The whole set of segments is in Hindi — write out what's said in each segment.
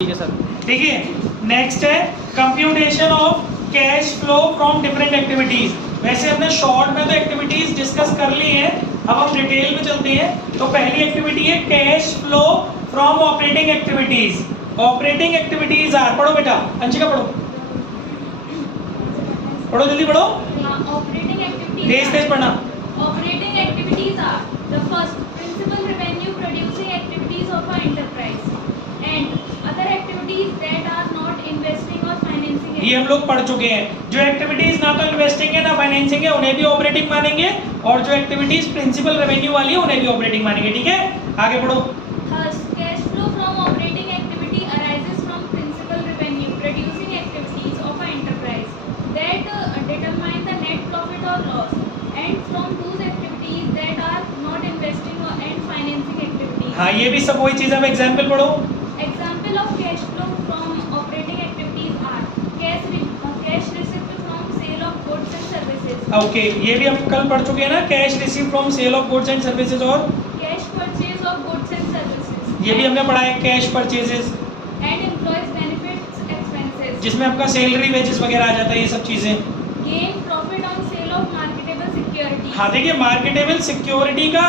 ठीक है सर। देखिए नेक्स्ट है computation of cash flow from different activities. वैसे हमने शॉर्ट में तो एक्टिविटीज डिस्कस कर ली हैं, अब हम डिटेल में चलते हैं। तो पहली एक्टिविटी है cash flow from operating activities. Operating activities are, पढ़ो बेटा, अंशिका पढ़ो, पढ़ो जल्दी पढ़ो, Operating activities तेज तेज पढ़ना। Operating activities are the first principal revenue producing activities of an enterprise and other activities that are not investing or financing. ये हम लोग पढ़ चुके हैं। जो एक्टिविटीज ना तो इन्वेस्टिंग है ना फाइनेंसिंग है उन्हें भी ऑपरेटिंग मानेंगे, और जो एक्टिविटीज प्रिंसिपल रेवेन्यू वाली है उन्हें भी ऑपरेटिंग मानेंगे। ठीक है, आगे बढ़ो। Thus, cash flow from operating activity arises from principal revenue producing activities of an enterprise that determine the net profit or loss, and from those activities that are not investing or and financing activities. हाँ, ये भी सब वही चीज। अब एग्जाम्पल पढ़ो। Example of cash flow from operating activities are cash received from sale of goods and services. Okay, ये भी हम कल पढ़ चुके हैं ना, cash receive from sale of goods and services. और Cash purchase of goods and services. ये भी हमने पढ़ा है cash purchases, And employees benefits expenses. जिसमें आपका सैलरी वेजेस वगैरह आ जाता है, ये सब चीजें। Gain profit on sale of marketable securities. हाँ देखिए, मार्केटेबल सिक्योरिटी का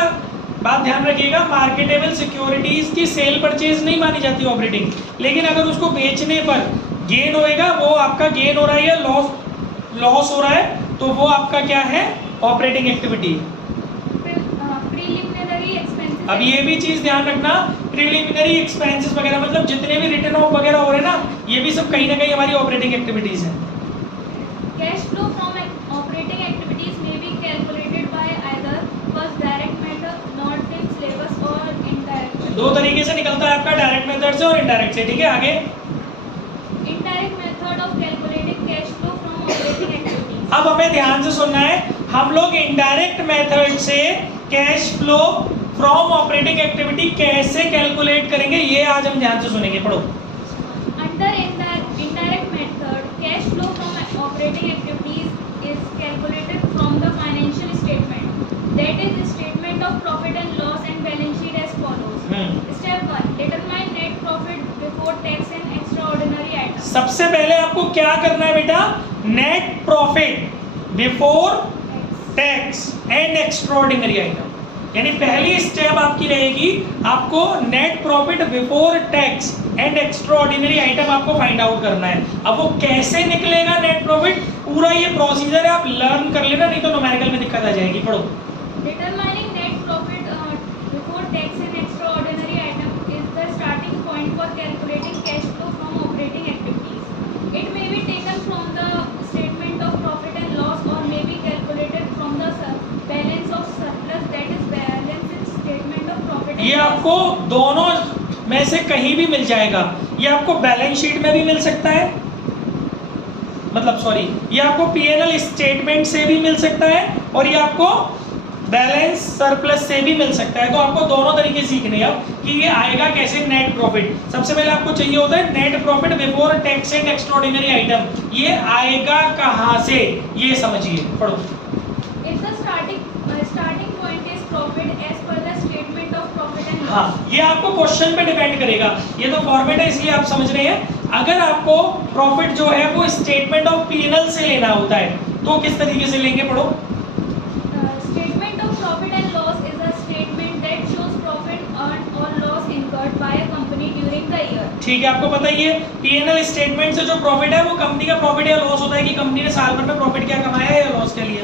बात ध्यान रखिएगा। मार्केटेबल सिक्योरिटीज की सेल परचेज नहीं मानी जाती ऑपरेटिंग, लेकिन अगर उसको बेचने पर गेन होएगा, वो आपका गेन हो रहा है या लॉस हो रहा है, तो वो आपका क्या है, ऑपरेटिंग एक्टिविटी। Preliminary expenses. अब ये भी चीज ध्यान रखना, प्रिलिमिनरी एक्सपेंसेस वगैरह, मतलब जितने भी रिटर्न ऑफ वगैरह हो रहे हैं ना, ये भी सब कहीं ना कहीं हमारी ऑपरेटिंग एक्टिविटीज हैं। Cash flow from operating activities may be calculated by either first direct method, not in syllabus, or indirect. दो तरीके से निकलता है आपका, डायरेक्ट मेथड से और इनडायरेक्ट से। ठीक है, आगे। Indirect method of calculating cash flow from operating activities. अब हमें ध्यान से सुनना है, हम लोग इनडायरेक्ट मेथड से cash flow from operating activity कैसे कैलकुलेट करेंगे, ये आज हम ध्यान से सुनेंगे। पढ़ो। Under indirect method, cash flow from operating activities is calculated from the financial statement. That is, statement of profit and loss and balance sheet as follows. Step 1. Determine net profit before tax and extraordinary items. सबसे पहले आपको क्या करना है बेटा, net profit before tax and extraordinary item. यानी पहली स्टेप आपकी रहेगी, आपको net profit before tax and extraordinary item आपको फाइंड आउट करना है। अब वो कैसे निकलेगा नेट प्रॉफिट, पूरा ये प्रोसीजर है, आप लर्न कर लेना, नहीं तो न्यूमेरिकल में दिक्कत आ जाएगी। पढ़ो। Determining net profit before tax and extraordinary item is the starting point for calculating cash flow from operating activities. It may be taken from the statement of profit and loss, or may be calculated from the balance of surplus, that is balance in statement of profit and ये loss. आपको दोनों में से कहीं भी मिल जाएगा। ये आपको बैलेंस शीट में भी मिल सकता है, मतलब सॉरी, ये आपको पीएनएल स्टेटमेंट से भी मिल सकता है, और ये आपको बैलेंस सरप्लस से भी मिल सकता है। तो आपको दोनों तरीके सीखने हैं अब कि ये आएगा कैसे नेट प्रॉफिट। सबसे पहले आपको चाहिए होता है net profit before tax and extraordinary item, ये आएगा कहाँ से, ये समझिए। पढ़ो। If the starting point is profit as per the statement of profit and loss. हाँ, ये आपको क्वेश्चन पे डिपेंड करेगा, ये तो फॉर्मेट है इसलिए आप समझ रहे हैं। अगर आपको प्रॉफिट जो है वो स्टेटमेंट ऑफ पीएनएल से लेना होता है, तो किस तरीके से लेंगे, पढ़ो। Statement of profit and loss is a statement that shows profit earned or loss incurred by a company during the year. ठीक है, आपको पता ही है पीएनएल स्टेटमेंट से जो प्रॉफिट है वो कंपनी का प्रॉफिट या लॉस होता है, कि कंपनी ने साल भर में प्रॉफिट क्या कमाया है या लॉस क्या लिया।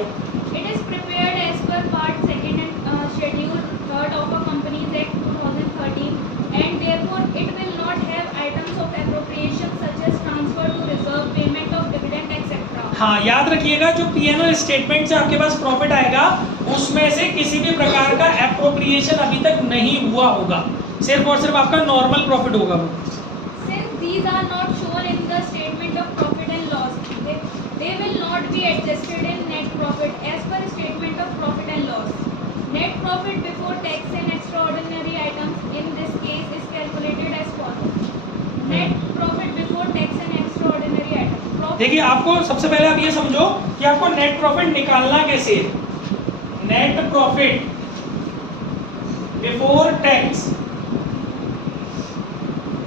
It is prepared as per Part 2 and Schedule 3 of a Companies Act 2013, and therefore it will not have items of appropriation such as transfer to reserve, payment of dividend, etc. हाँ, याद रखिएगा, जो पीएनएल स्टेटमेंट से आपके पास प्रॉफिट आएगा उसमें से किसी भी प्रकार का एप्रोप्रिएशन अभी तक नहीं हुआ होगा, सिर्फ और सिर्फ आपका नॉर्मल प्रॉफिट होगा वो। Since these are not shown in the statement of profit and loss, they will not be adjusted in net profit as per statement of profit and loss. Net profit before tax and extraordinary items in this case is calculated as follows. Net profit before tax and extraordinary items. देखिए, आपको सबसे पहले आप ये समझो कि आपको नेट प्रॉफिट निकालना कैसे है। Net profit before tax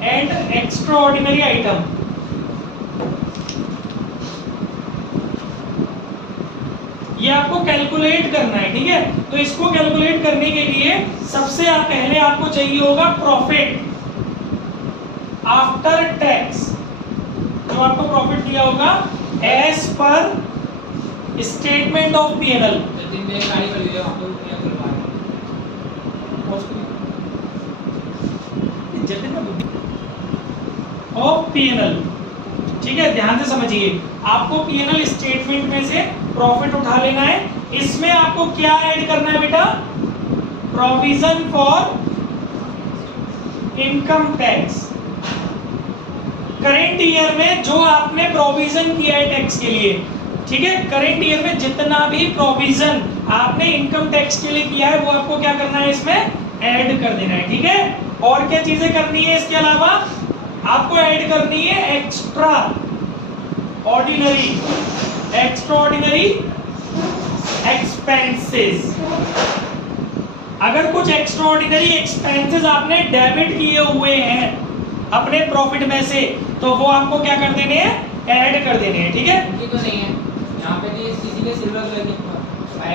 and extra ordinary item. ये आपको कैलकुलेट करना है, ठीक है। तो इसको कैलकुलेट करने के लिए सबसे पहले आपको चाहिए होगा प्रॉफिट आफ्टर टैक्स। जो आपको प्रॉफिट दिया होगा as per statement of PNL. Of PNL, ठीक है। ध्यान से समझिए, आपको पीएनएल स्टेटमेंट में से प्रॉफिट उठा लेना है। इसमें आपको क्या ऐड करना है बेटा? Provision for income tax. Current year में जो आपने प्रोविजन किया है टैक्स के लिए, ठीक है, करेंट ईयर में जितना भी प्रोविजन आपने इनकम टैक्स के लिए किया है वो आपको क्या करना है? इसमें ऐड कर देना है, ठीक है। और क्या चीजें करनी है इसके अलावा? आपको ऐड करनी है एक्स्ट्रा ऑर्डिनरी एक्सपेंसेस। अगर कुछ एक्स्ट्रा ऑर्डिनरी एक्सपेंसेस आपने डेबिट किए हुए हैं अपने प्रॉफिट में से, तो वो आपको क्या कर देने हैं? ऐड कर देने हैं, ठीक है। ये तो नहीं है यहाँ पे, तो किसी के सिल्वर कलर की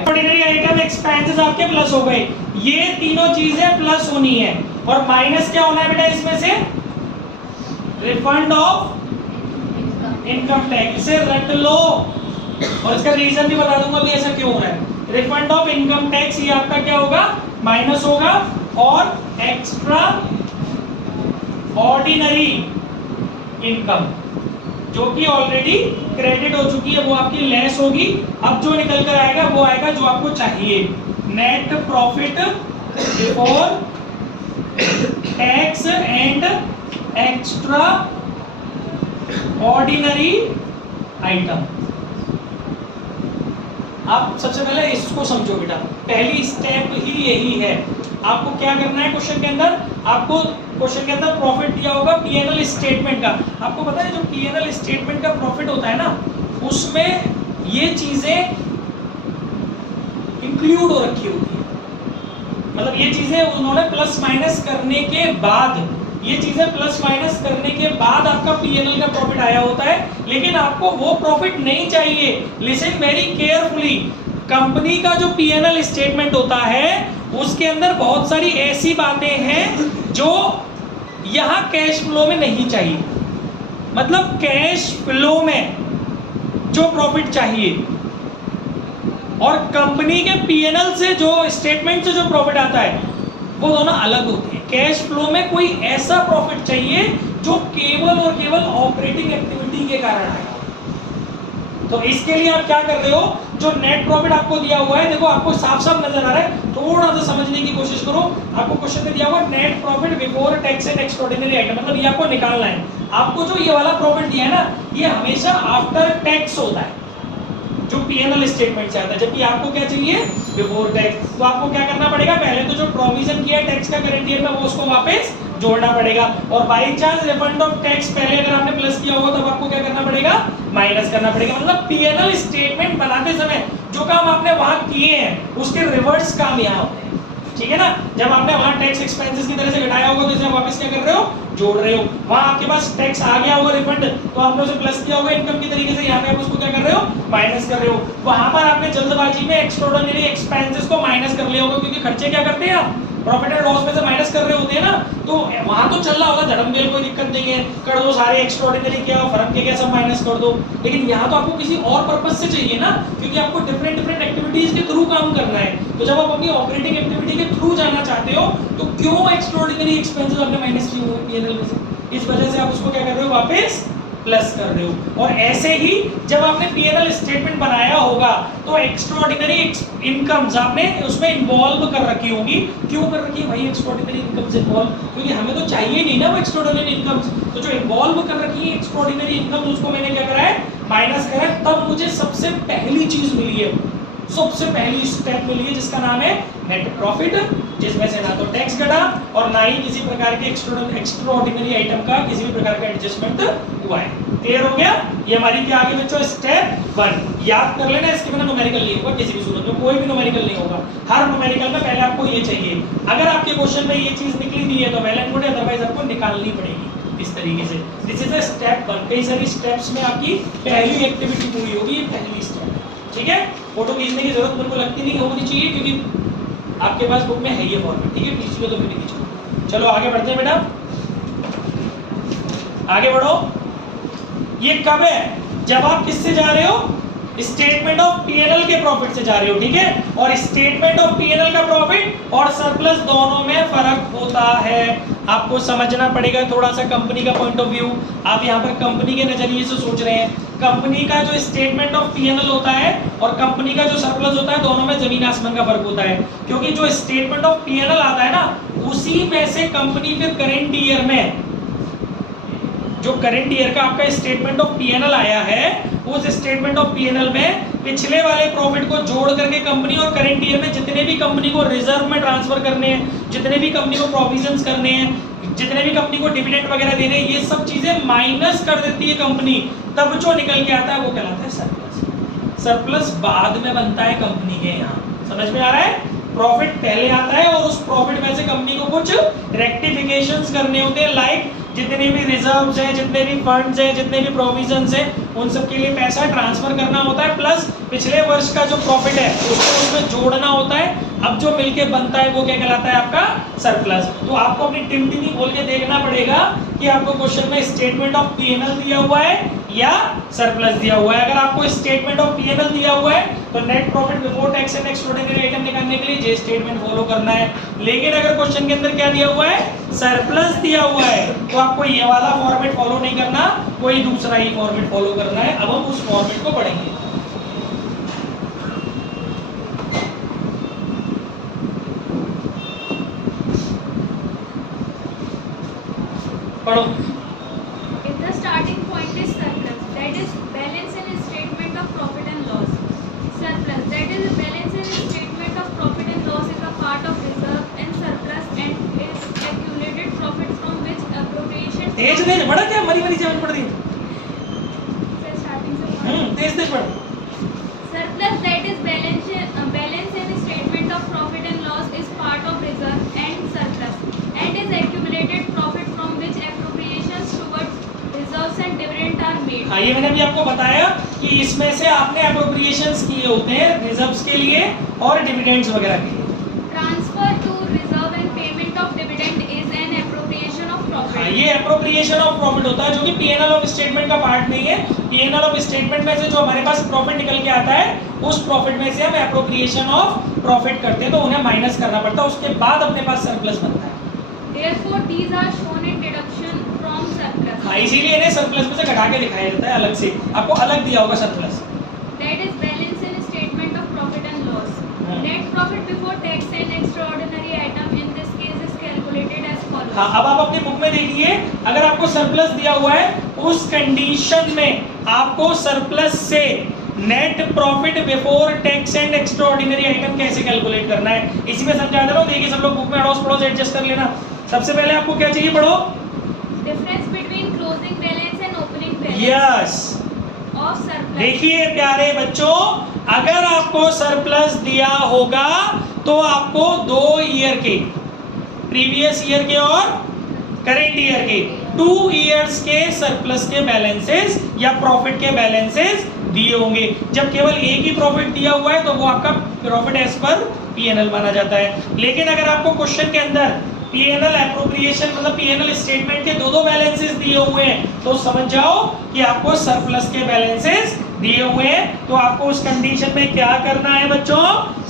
ऑर्डिनरी आइटम एक्सपेंसेस आपके प्लस हो गए। ये तीनों चीजें प्लस होनी है और माइनस क्या होना है बेटा इसमें से? Refund of income tax. इसे रट लो और इसका रीजन भी बता दूंगा भी ऐसा क्यों हो रहा है। रिफंड ऑफ इनकम टैक्स ये आपका क्या होगा? माइनस होगा। और एक्स्ट्रा ऑर्डिनरी इनकम जो कि ऑलरेडी क्रेडिट हो चुकी है वो आपकी लेस होगी। अब जो निकल कर आएगा वो आएगा जो आपको चाहिए, net profit before tax and extra ordinary item. आप सबसे पहले इसको समझो बेटा, पहली स्टेप ही यही है। आपको क्या करना है क्वेश्चन के अंदर? आपको क्वेश्चन के अंदर प्रॉफिट दिया होगा पीएनएल स्टेटमेंट का। आपको पता है जो पीएनएल स्टेटमेंट का प्रॉफिट होता है ना, उसमें ये चीजें इंक्लूड हो रखी होती है। मतलब ये चीजें उन्होंने प्लस माइनस करने के बाद, ये चीजें प्लस माइनस करने के बाद आपका पीएनएल का प्रॉफिट आया होता है। लेकिन आपको वो प्रॉफिट नहीं चाहिए। Listen very carefully. कंपनी का जो पीएनएल स्टेटमेंट होता है उसके अंदर बहुत सारी ऐसी बातें हैं जो यहां कैश फ्लो में नहीं चाहिए। मतलब कैश फ्लो में जो प्रॉफिट चाहिए और कंपनी के पीएनएल से जो स्टेटमेंट से जो प्रॉफिट आता है वो दोनों अलग होते हैं। कैश फ्लो में कोई ऐसा प्रॉफिट चाहिए जो केवल और केवल ऑपरेटिंग एक्टिविटी के कारण आएगा। तो इसके लिए आप क्या कर रहे हो? जो नेट प्रॉफिट आपको दिया हुआ है, देखो आपको साफ साफ नजर आ रहा है, थोड़ा सा समझने की कोशिश करो। आपको क्वेश्चन में दिया हुआ net profit before tax and extraordinary item, मतलब ये आपको निकालना है। आपको जो ये वाला प्रॉफिट दिया है ना, ये हमेशा आफ्टर टैक्स होता है जो पीएनएल स्टेटमेंट से आता है, जबकि आपको क्या चाहिए? Before tax. तो आपको क्या करना पड़ेगा? पहले तो जो प्रोविजन किया है टैक्स का करेंट ईयर में वो उसको वापस जोड़ना पड़ेगा। और by chance refund of tax पहले अगर आपने प्लस किया होगा तब आपको क्या करना पड़ेगा? माइनस करना पड़ेगा। मतलब पीएनएल स्टेटमेंट बनाते समय जो काम आपने वहां किए हैं उसके रिवर्स काम यहाँ होते हैं, ठीक है ना। जब आपने वहां टैक्स एक्सपेंसेस की तरह से घटाया होगा तो इसे वापस क्या कर रहे हो? जोड़ रहे हो। वहां आपके पास टैक्स आ गया होगा रिफंड, तो आपने उसे प्लस किया होगा इनकम की तरीके से, यहाँ पे आप उसको क्या कर रहे हो? माइनस कर रहे हो। वहां पर आपने जल्दबाजी में एक्स्ट्राऑर्डिनरी एक्सपेंसेस को माइनस कर लिया होगा, क्योंकि खर्चे क्या करते हैं आप? प्रॉफिट एंड लॉस में से माइनस कर रहे होते हैं ना। तो वहां तो चल रहा होगा धड़मबेल, कोई दिक्कत नहीं है, कर दो सारे एक्स्ट्राऑर्डिनरी क्या फर्म के क्या सब माइनस कर दो। लेकिन यहाँ तो आपको किसी और पर्पस से चाहिए ना, क्योंकि आपको डिफरेंट डिफरेंट एक्टिविटीज के थ्रू काम करना है। तो जब आप अपनी ऑपरेटिंग एक्टिविटी के थ्रू जाना चाहते हो तो क्यों एक्स्ट्राऑर्डिनरी एक्सपेंसेस आपने माइनस किए हुए पीएनएल में से? इस वजह से आप उसको क्या कर रहे हो? वापस प्लस कर रहे हो। और ऐसे ही जब आपने पीएनएल स्टेटमेंट बनाया होगा तो एक्स्ट्राऑर्डिनरी इनकम्स आपने उसमें इन्वॉल्व कर रखी होगी। क्यों कर रखी है भाई एक्स्ट्राऑर्डिनरी इनकम्स इन्वॉल्व? क्योंकि हमें तो चाहिए नहीं ना वो एक्स्ट्राऑर्डिनरी इनकम्स। तो जो इन्वॉल्व कर रखी है एक्स्ट्राऑर्डिनरी इनकम्स उसको मैंने क्या करा है? माइनस करा है। तब मुझे सबसे पहली चीज मिली है, सबसे पहली स्टेप मिली है जिसका नाम है नेट प्रॉफिट, जिसमें से ना तो टैक्स घटा और ना ही किसी प्रकार के एक्स्ट्राऑर्डिनरी आइटम का किसी भी प्रकार का एडजस्टमेंट हुआ है। क्लियर हो गया? ये हमारी क्या आगे बच्चों? स्टेप 1 याद कर लेना। इसके बिना न्यूमेरिकल नहीं होगा, किसी भी सूरत में कोई भी न्यूमेरिकल नहीं होगा। हर न्यूमेरिकल में पहले आपको ये चाहिए। अगर आपके क्वेश्चन में ये चीज निकली नहीं है तो वेल एंड गुड, अदरवाइज आपको निकालनी पड़ेगी। इस तरीके से। This is the step 1। कई सारी स्टेप्स में आपकी पहली एक्टिविटी पूरी होगी, ये पहली स्टेप है, ठीक है। फोटो खींचने की जरूरत मेरे को लगती नहीं होनी चाहिए क्योंकि आपके पास बुक में है ये फॉर्मेट, ठीक है। खींच लो तो फिर खींचो। चलो आगे बढ़ते हैं बेटा, आगे बढ़ो। ये कब है? जब आप किससे जा रहे हो? स्टेटमेंट ऑफ पीएनएल के प्रॉफिट से जा रहे हो, ठीक है। और स्टेटमेंट ऑफ पीएनएल का प्रॉफिट और सरप्लस दोनों में फर्क होता है, आपको समझना पड़ेगा थोड़ा सा कंपनी का पॉइंट ऑफ व्यू। आप यहाँ पर कंपनी के नजरिए से सोच रहे हैं। कंपनी का जो स्टेटमेंट ऑफ पीएनएल होता है और कंपनी का जो सरप्लस होता है, दोनों में जमीन आसमान का फर्क होता है। क्योंकि जो स्टेटमेंट ऑफ पीएनएल आता है ना, उसी में से कंपनी फिर करेंट ईयर में जो करंट ईयर का आपका स्टेटमेंट ऑफ पीएनएल आया है, उस स्टेटमेंट ऑफ पीएनएल में पिछले वाले प्रॉफिट को जोड़ करके कंपनी और करंट ईयर में जितने भी कंपनी को रिजर्व में ट्रांसफर करने हैं, जितने भी कंपनी को प्रोविजंस करने हैं, जितने भी कंपनी को डिविडेंड वगैरह देने हैं, ये सब चीजें माइनस कर देती है कंपनी। तब जो निकल के आता है वो कहलाता है सरप्लस। सरप्लस बाद में बनता है कंपनी के यहाँ, समझ में आ रहा है? प्रॉफिट पहले आता है और उस प्रॉफिट में से कंपनी को कुछ रेक्टिफिकेशंस करने होते हैं, लाइक जितने भी रिजर्व्स हैं, जितने भी फंड्स हैं, जितने भी प्रोविजंस हैं, उन सब के लिए पैसा ट्रांसफर करना होता है, प्लस पिछले वर्ष का जो प्रॉफिट है उसको उसमें जोड़ना होता है। अब जो मिलके बनता है वो क्या कहलाता है? आपका सरप्लस। तो आपको अपनी टिमटिनी खोल के देखना पड़ेगा कि आपको क्वेश्चन में स्टेटमेंट ऑफ पीएनएल दिया हुआ है या सरप्लस दिया हुआ है। अगर आपको स्टेटमेंट ऑफ पीएनएल दिया हुआ है तो net profit before tax and extraordinary item निकालने के लिए ये स्टेटमेंट फॉलो करना है। लेकिन अगर क्वेश्चन के अंदर क्या दिया हुआ है? सरप्लस दिया हुआ है, तो आपको ये वाला फॉर्मेट फॉलो नहीं करना, कोई दूसरा ही फॉर्मेट फॉलो करना है। अब हम उस फॉर्मेट को पढ़ेंगे। पढ़ो। If the starting point is surplus, that is balance in statement of profit and loss. Surplus, that is balance in statement of profit and loss, is a part of reserve and surplus and is accumulated profit from which appropriation. तेज तेज पढ़ा क्या? मरी मरी जमीन पढ़ दी। से starting से तेज तेज पढ़। Surplus, that is balance in statement of profit and loss, is part of reserve and surplus and is accumulated profit from which appropriations towards reserves and dividend are made. हाँ, ये मैंने भी आपको बताया कि इसमें से आपने एप्रोप्रिएशंस किए होते हैं रिजर्व्स के लिए और डिविडेंड्स वगैरह के लिए। Transfer to reserve and payment of dividend is an appropriation of हाँ, profit. ये एप्रोप्रिएशन ऑफ प्रॉफिट होता है जो कि पीएनएल ऑफ स्टेटमेंट का पार्ट नहीं है। पीएनएल ऑफ स्टेटमेंट में से जो हमारे पास प्रॉफिट निकल के आता है, उस प्रॉफिट में से हम एप्रोप्रिएशन ऑफ प्रॉफिट करते हैं, तो उन्हें माइनस करना पड़ता है, उसके बाद अपने पास सरप्लस बनता है। Therefore, these are shown in deduction from surplus. हाँ, इसीलिए इन्हें सरप्लस में से घटा के दिखाया जाता है अलग से। आपको अलग दिया होगा surplus. That is balance in statement of profit and loss. हाँ। Net profit before tax and extraordinary item in this case is calculated as follows. हाँ, अब आप अपनी बुक में देखिए, अगर आपको सरप्लस दिया हुआ है, उस कंडीशन में आपको सरप्लस से net profit before tax and extraordinary item कैसे कैलकुलेट करना है, इसी में समझा दे रहा हूँ। देखिए सब लोग बुक में अड़ोस पड़ोस एडजस्ट कर लेना। सबसे पहले आपको क्या चाहिए? पढ़ो। Difference between closing balance and opening balance yes, of surplus. देखिए प्यारे बच्चों, अगर आपको सरप्लस दिया होगा तो आपको 2 ईयर के, प्रीवियस ईयर के और करेंट ईयर के, 2 ईयर्स के सरप्लस के बैलेंसेस या प्रॉफिट के बैलेंसेस दिए होंगे। जब केवल एक ही प्रॉफिट दिया हुआ है तो वो आपका प्रॉफिट एज पर पीएनएल माना जाता है। लेकिन अगर आपको क्वेश्चन के अंदर पीएनएल एप्रोप्रिएशन मतलब पीएनएल स्टेटमेंट के दो बैलेंसेस दिए हुए हैं, तो समझ जाओ कि आपको सरप्लस के बैलेंसेस दिए हुए हैं। तो आपको उस कंडीशन में क्या करना है बच्चों?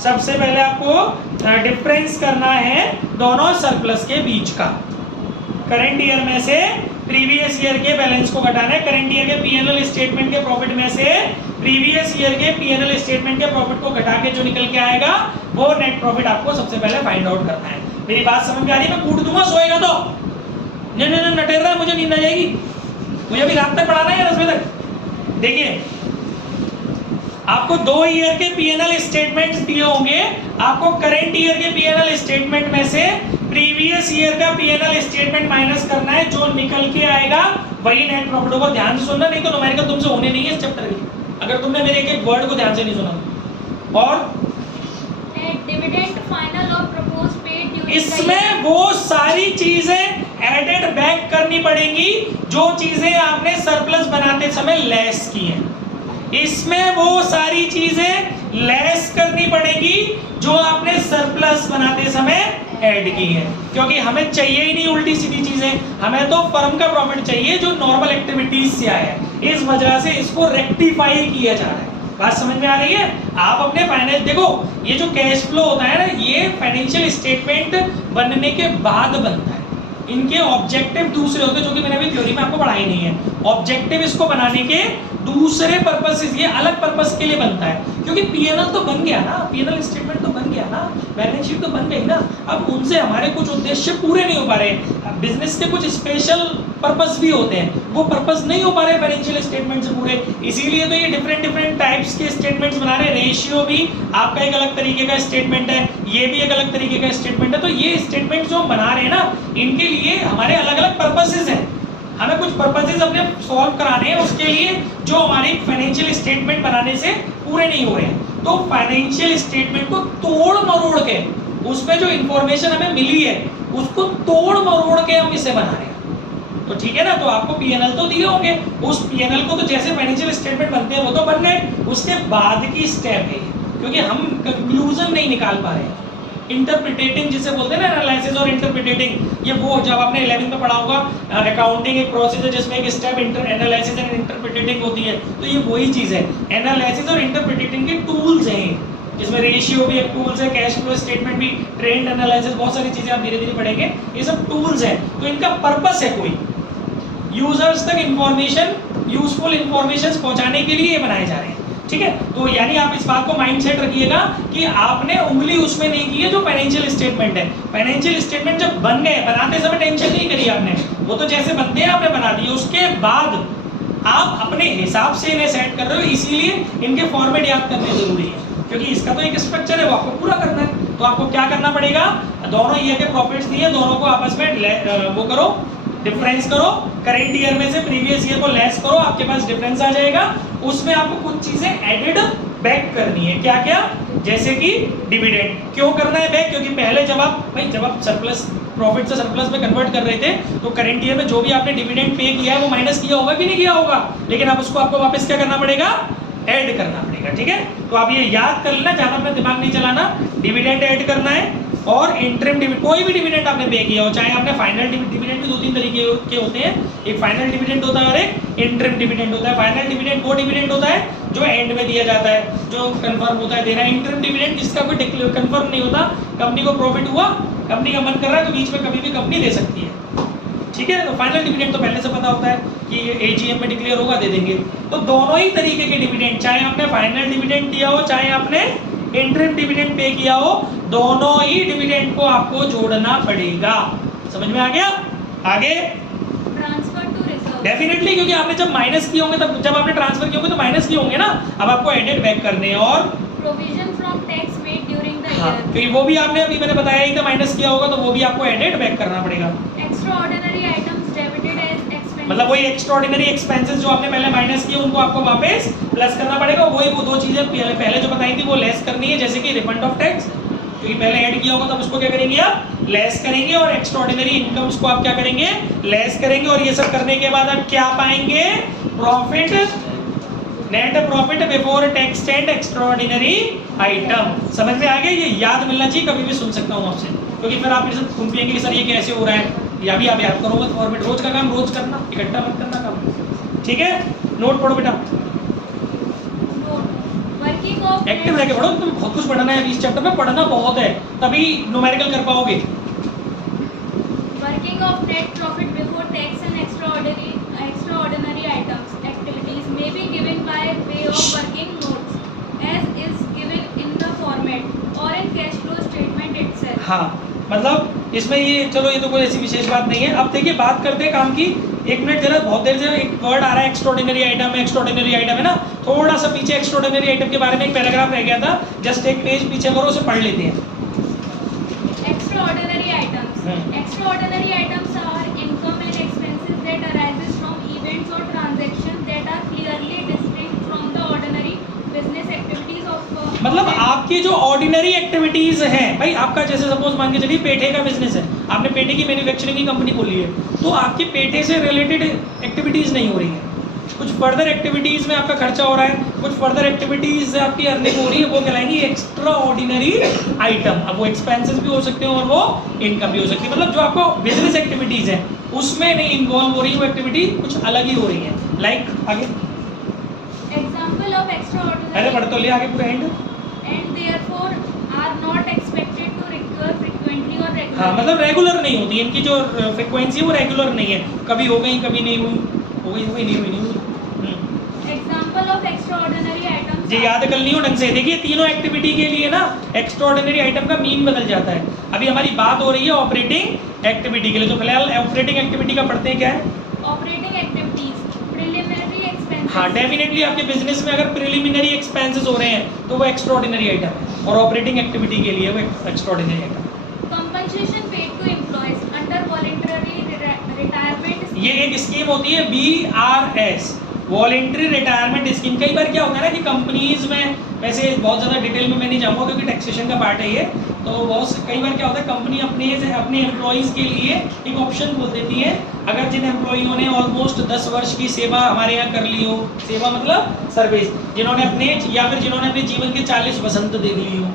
सबसे पहले आपको डिफरेंस करना है दोनों सरप्लस के बीच का। करंट ईयर में से प्रीवियस ईयर के बैलेंस को घटाना है। करंट ईयर के पीएनएल स्टेटमेंट के प्रॉफिट में से प्रीवियस ईयर के पीएनएल स्टेटमेंट के प्रॉफिट को घटा के जो निकल के आएगा वो नेट प्रॉफिट आपको सबसे पहले फाइंड आउट करना है। मेरी बात समझ में आ रही है? मैं कूट दूंगा सोएगा तो। नहीं नहीं नहीं, नटेर रहा है, मुझे नींद आ जाएगी। मुझे अभी रात तक पढ़ाना है 10 बजे तक। देखिए आपको 2 ईयर के पीएनएल स्टेटमेंट्स दिए होंगे। आपको करंट ईयर के पीएनएल स्टेटमेंट में से प्रीवियस ईयर का पीएनएल स्टेटमेंट माइनस करना है, जो निकल के आएगा वही नेट प्रॉफिट होगा। ध्यान से सुनना, नहीं तो न्यूमेरिकल तुमसे होने नहीं है इस चैप्टर की, अगर तुमने मेरे एक एक वर्ड को ध्यान से नहीं सुना। और डिविडेंड फाइनल और प्रपोज पेड इसमें वो सारी चीजें एडेड बैक करनी पड़ेंगी जो चीजें आपने सरप्लस बनाते समय लेस की हैं। इसमें वो सारी चीजें लेस करनी पड़ेगी जो आपने सरप्लस बनाते समय ऐड की है, क्योंकि हमें चाहिए ही नहीं उल्टी सीधी चीजें, हमें तो फर्म का प्रॉफिट चाहिए जो नॉर्मल एक्टिविटीज से आया है। इस वजह से इसको रेक्टिफाई किया जा रहा है। बात समझ में आ रही है? आप अपने फाइनेंस देखो, ये जो कैश फ्लो होता है ना, ये फाइनेंशियल स्टेटमेंट बनने के बाद बनता है। इनके ऑब्जेक्टिव दूसरे होते हैं, जो कि मैंने अभी थ्योरी में आपको पढ़ाई नहीं है। ऑब्जेक्टिव इसको बनाने के दूसरे पर्पसेस, ये अलग पर्पस के लिए बनता है, क्योंकि पीएनएल तो बन गया ना, पीएनएल स्टेटमेंट तो बन गया ना, बैलेंस शीट तो बन गई ना। अब उनसे हमारे कुछ उद्देश्य पूरे नहीं हो पा रहे। बिजनेस के कुछ स्पेशल पर्पस भी होते हैं, वो पर्पस नहीं हो पा रहे फाइनेंशियल स्टेटमेंट से पूरे, इसीलिए तो ये डिफरेंट टाइप्स के स्टेटमेंट्स बना रहे हैं। रेशियो भी आपका एक अलग तरीके का स्टेटमेंट है, ये भी एक अलग तरीके का स्टेटमेंट है। तो ये स्टेटमेंट जो हम बना रहे हैं ना, इनके लिए हमारे अलग अलग पर्पसेस हैं। हमें कुछ पर्पसेस अपने सॉल्व कराने हैं उसके लिए, जो हमारी फाइनेंशियल स्टेटमेंट बनाने से पूरे नहीं हो रहे हैं। तो फाइनेंशियल स्टेटमेंट को तोड़ मरोड़ के, उसमें जो इंफॉर्मेशन हमें मिली है उसको तोड़ मरोड़ के हम इसे बना रहे हैं। तो ठीक है ना, तो आपको पीएनएल तो दिए होंगे, उस पीएनएल को तो जैसे फाइनेंशियल स्टेटमेंट बनते हैं वो तो बन गए, उसके बाद की स्टेप है, क्योंकि हम कंक्लूजन नहीं निकाल पा रहे हैं। इंटरप्रिटेटिंग जिसे बोलते हैं ना, एनालिसिस और इंटरप्रिटेटिंग, ये वो जब आपने 11th में पढ़ा होगा, अकाउंटिंग एक प्रोसेस है जिसमें एक स्टेप एनालिसिस एंड इंटरप्रिटेटिंग होती है। तो ये वही चीज है, एनालिसिस और इंटरप्रिटेटिंग के टूल्स हैं, जिसमें रेशियो भी एक टूल्स है, कैश फ्लो स्टेटमेंट भी, ट्रेंड एनालिसिस, बहुत सारी चीजें आप धीरे धीरे पढ़ेंगे। ये सब टूल्स हैं, तो इनका पर्पस है कोई यूजर्स तक इंफॉर्मेशन, यूजफुल इंफॉर्मेशन पहुंचाने के लिए ये बनाए जा रहे हैं। ठीक है, तो यानी आप इस बात को माइंडसेट रखिएगा कि आपने उंगली उसमें नहीं की है जो फाइनेंशियल स्टेटमेंट है। फाइनेंशियल स्टेटमेंट जब बन गए, बनाते समय टेंशन नहीं करी आपने, वो तो जैसे बनते हैं आपने बना दिए, उसके बाद आप अपने हिसाब से इन्हें सेट कर रहे हो, इसीलिए इनके फॉर्मेट याद करने जरूरी है, क्योंकि इसका तो एक स्ट्रक्चर है, वो आपको पूरा करना है। तो आपको क्या करना पड़ेगा, दोनों ईयर के प्रॉफिट्स दिए, दोनों को आपस में वो करो, डिफरेंस करो, करेंट ईयर में से प्रीवियस ईयर को लेस करो, आपके पास डिफरेंस आ जाएगा। उसमें आपको कुछ चीजें एडेड बैक करनी है। क्या क्या? जैसे कि डिविडेंड। क्यों करना है बैक? क्योंकि पहले जब आप सरप्लस प्रॉफिट से सरप्लस में कन्वर्ट कर रहे थे, तो करेंट ईयर में जो भी आपने डिविडेंड पे किया है वो माइनस किया होगा कि नहीं किया होगा, लेकिन अब उसको आपको वापस क्या करना पड़ेगा, ऐड करना पड़ेगा। ठीक है, तो आप ये याद कर लेना, ज्यादा अपना दिमाग नहीं चलाना। डिविडेंड ऐड करना है और इंटरिम डिविडेंड, कोई भी डिविडेंड आपने पे किया हो, चाहे आपने फाइनल डिविडेंड भी 2-3 तरीके के होते हैं, एक फाइनल डिविडेंड होता है और एक इंटरिम डिविडेंड होता है। फाइनल डिविडेंड वो डिविडेंड होता है जो एंड में दिया जाता है, जो कंफर्म होता है देना। इंटरिम डिविडेंड जिसका कोई कंफर्म नहीं होता, कंपनी को प्रॉफिट हुआ, कंपनी का मन कर रहा है तो बीच में कभी भी कंपनी दे सकती है। ठीक है, तो फाइनल डिविडेंड तो पहले से पता होता है कि एजीएम में डिक्लेयर होगा, दे देंगे। तो दोनों ही तरीके के डिविडेंड, चाहे आपने फाइनल डिविडेंड दिया हो, चाहे आपने इंटरिम डिविडेंड पे किया हो, दोनों ही डिविडेंड को आपको जोड़ना पड़ेगा। समझ में आ गया? आगे ट्रांसफर टू रिजर्व, डेफिनेटली, क्योंकि आपने जब माइनस किए होंगे, तब जब आपने ट्रांसफर किए होंगे तो माइनस किए होंगे ना, अब आपको एडेड बैक करने हैं। और provision from tax made during the हाँ, ईयर, क्योंकि वो भी आपने अभी मैंने बताया ही था, माइनस किया होगा तो वो भी आपको एडेड बैक करना पड़ेगा। Extraordinary items debited as expense, मतलब वही एक्स्ट्राऑर्डिनरी एक्सपेंसेस जो आपने पहले माइनस किए उनको आपको वापस प्लस करना पड़ेगा। वही वो दो चीजें पहले जो बताई थी वो लेस करनी है, जैसे कि रिफंड ऑफ टैक्स, क्योंकि पहले ऐड किया होगा तब उसको क्या करेंगे आप, लेस करेंगे, और एक्स्ट्राऑर्डिनरी इनकम्स को आप क्या करेंगे, लेस करेंगे। और ये सब करने के बाद आप क्या पाएंगे, profit, net profit before tax and extraordinary item. समझ में आ गया? ये याद मिलना चाहिए, कभी भी सुन सकता हूँ आपसे, क्योंकि फिर आप मेरे से घूम पिएंगे कि सर ये कैसे हो रहा है, या भी आप याद करो मत, फॉर्मेट रोज का काम रोज करना, इकट्ठा मत करना काम। ठीक है, नोट पढ़ो बेटा, वर्किंग ऑफ एक्टिव रह के पढ़ो, तुम बहुत कुछ पढ़ना है इस चैप्टर में, पढ़ना बहुत है, तभी न्यूमेरिकल कर पाओगे। Working of net profit before tax and extraordinary items activities may be given by way of working notes as is given in the format और in cash flow statement itself. हाँ, मतलब इसमें ये, चलो ये तो कोई ऐसी विशेष बात नहीं है। अब देखिए बात करते हैं काम की। एक मिनट जरा, बहुत देर से एक वर्ड आ रहा है एक्स्ट्राऑर्डिनरी आइटम, एक्स्ट्राऑर्डिनरी आइटम है ना, थोड़ा सा पीछे एक्स्ट्राऑर्डिनरी आइटम के बारे में एक पैराग्राफ रह गया था, जस्ट एक पेज पीछे करो, उसे पढ़ लेते हैं। Extraordinary items, extraordinary items are income and expenses that arises from events और transactions that are clearly distinct from the ordinary business activities of, मतलब आपकी आपकी जो ऑर्डिनरी एक्टिविटीज हैं, भाई आपका जैसे सपोज मान के चलिए पेठे का बिजनेस है, आपने पेठे की मैन्युफैक्चरिंग की कंपनी खोली है, तो आपकी पेठे से रिलेटेड एक्टिविटीज नहीं हो रही है, कुछ फर्दर एक्टिविटीज में आपका खर्चा हो रहा है, कुछ फर्दर एक्टिविटीज से आपकी अर्निंग हो रही है, वो कहलाएंगी एक्स्ट्रा ऑर्डिनरी आइटम। अब वो एक्सपेंसेस भी हो सकते हैं और वो इनकम भी हो सकती है, मतलब जो आपको बिजनेस एक्टिविटीज है उसमें नहीं इन्वॉल्व हो रही, वो एक्टिविटी कुछ अलग ही हो रही है। लाइक आगे Example of अरे extraordinary पढ़ तो ले आगे पूरा and. and therefore are not expected to recur frequently or regularly. हाँ, मतलब रेगुलर नहीं होती इनकी जो फ्रिक्वेंसी है वो रेगुलर नहीं है, कभी हो गई कभी नहीं हुई, हो गई नहीं हुई नहीं हुई। Example of extraordinary items. जी याद कर लियो ढंग से। देखिए तीनों एक्टिविटी के लिए ना एक्स्ट्राऑर्डिनरी आइटम का मीन बदल जाता है। अभी हमारी बात हो रही है ऑपरेटिंग एक्टिविटी के लिए, तो फिलहाल ऑपरेटिंग एक्टिविटी का पढ़ते हैं क्या है। Operating activities, preliminary expenses. हाँ, डेफिनेटली आपके बिजनेस में अगर प्रिलिमिनरी एक्सपेंसेस हो रहे हैं तो वो एक्स्ट्राऑर्डिनरी आइटम है, और ऑपरेटिंग एक्टिविटी के लिए वो extraordinary item. Compensation paid to employees under voluntary retirement. ये एक स्कीम होती है BRS, वॉलेंट्री रिटायरमेंट स्कीम। कई बार क्या होता है ना कि कंपनीज में, वैसे बहुत ज़्यादा डिटेल में मैं नहीं जाऊँगा क्योंकि टैक्सेशन का पार्ट है ये, तो बहुत कई बार क्या होता है कंपनी अपने एम्प्लॉयज़ के लिए एक ऑप्शन खोल देती है, अगर जिन एम्प्लॉइयों ने ऑलमोस्ट 10 वर्ष की सेवा हमारे यहाँ कर ली हो, सेवा मतलब सर्विस, जिन्होंने अपने या फिर जिन्होंने अपने जीवन के 40 वसंत देख ली हो,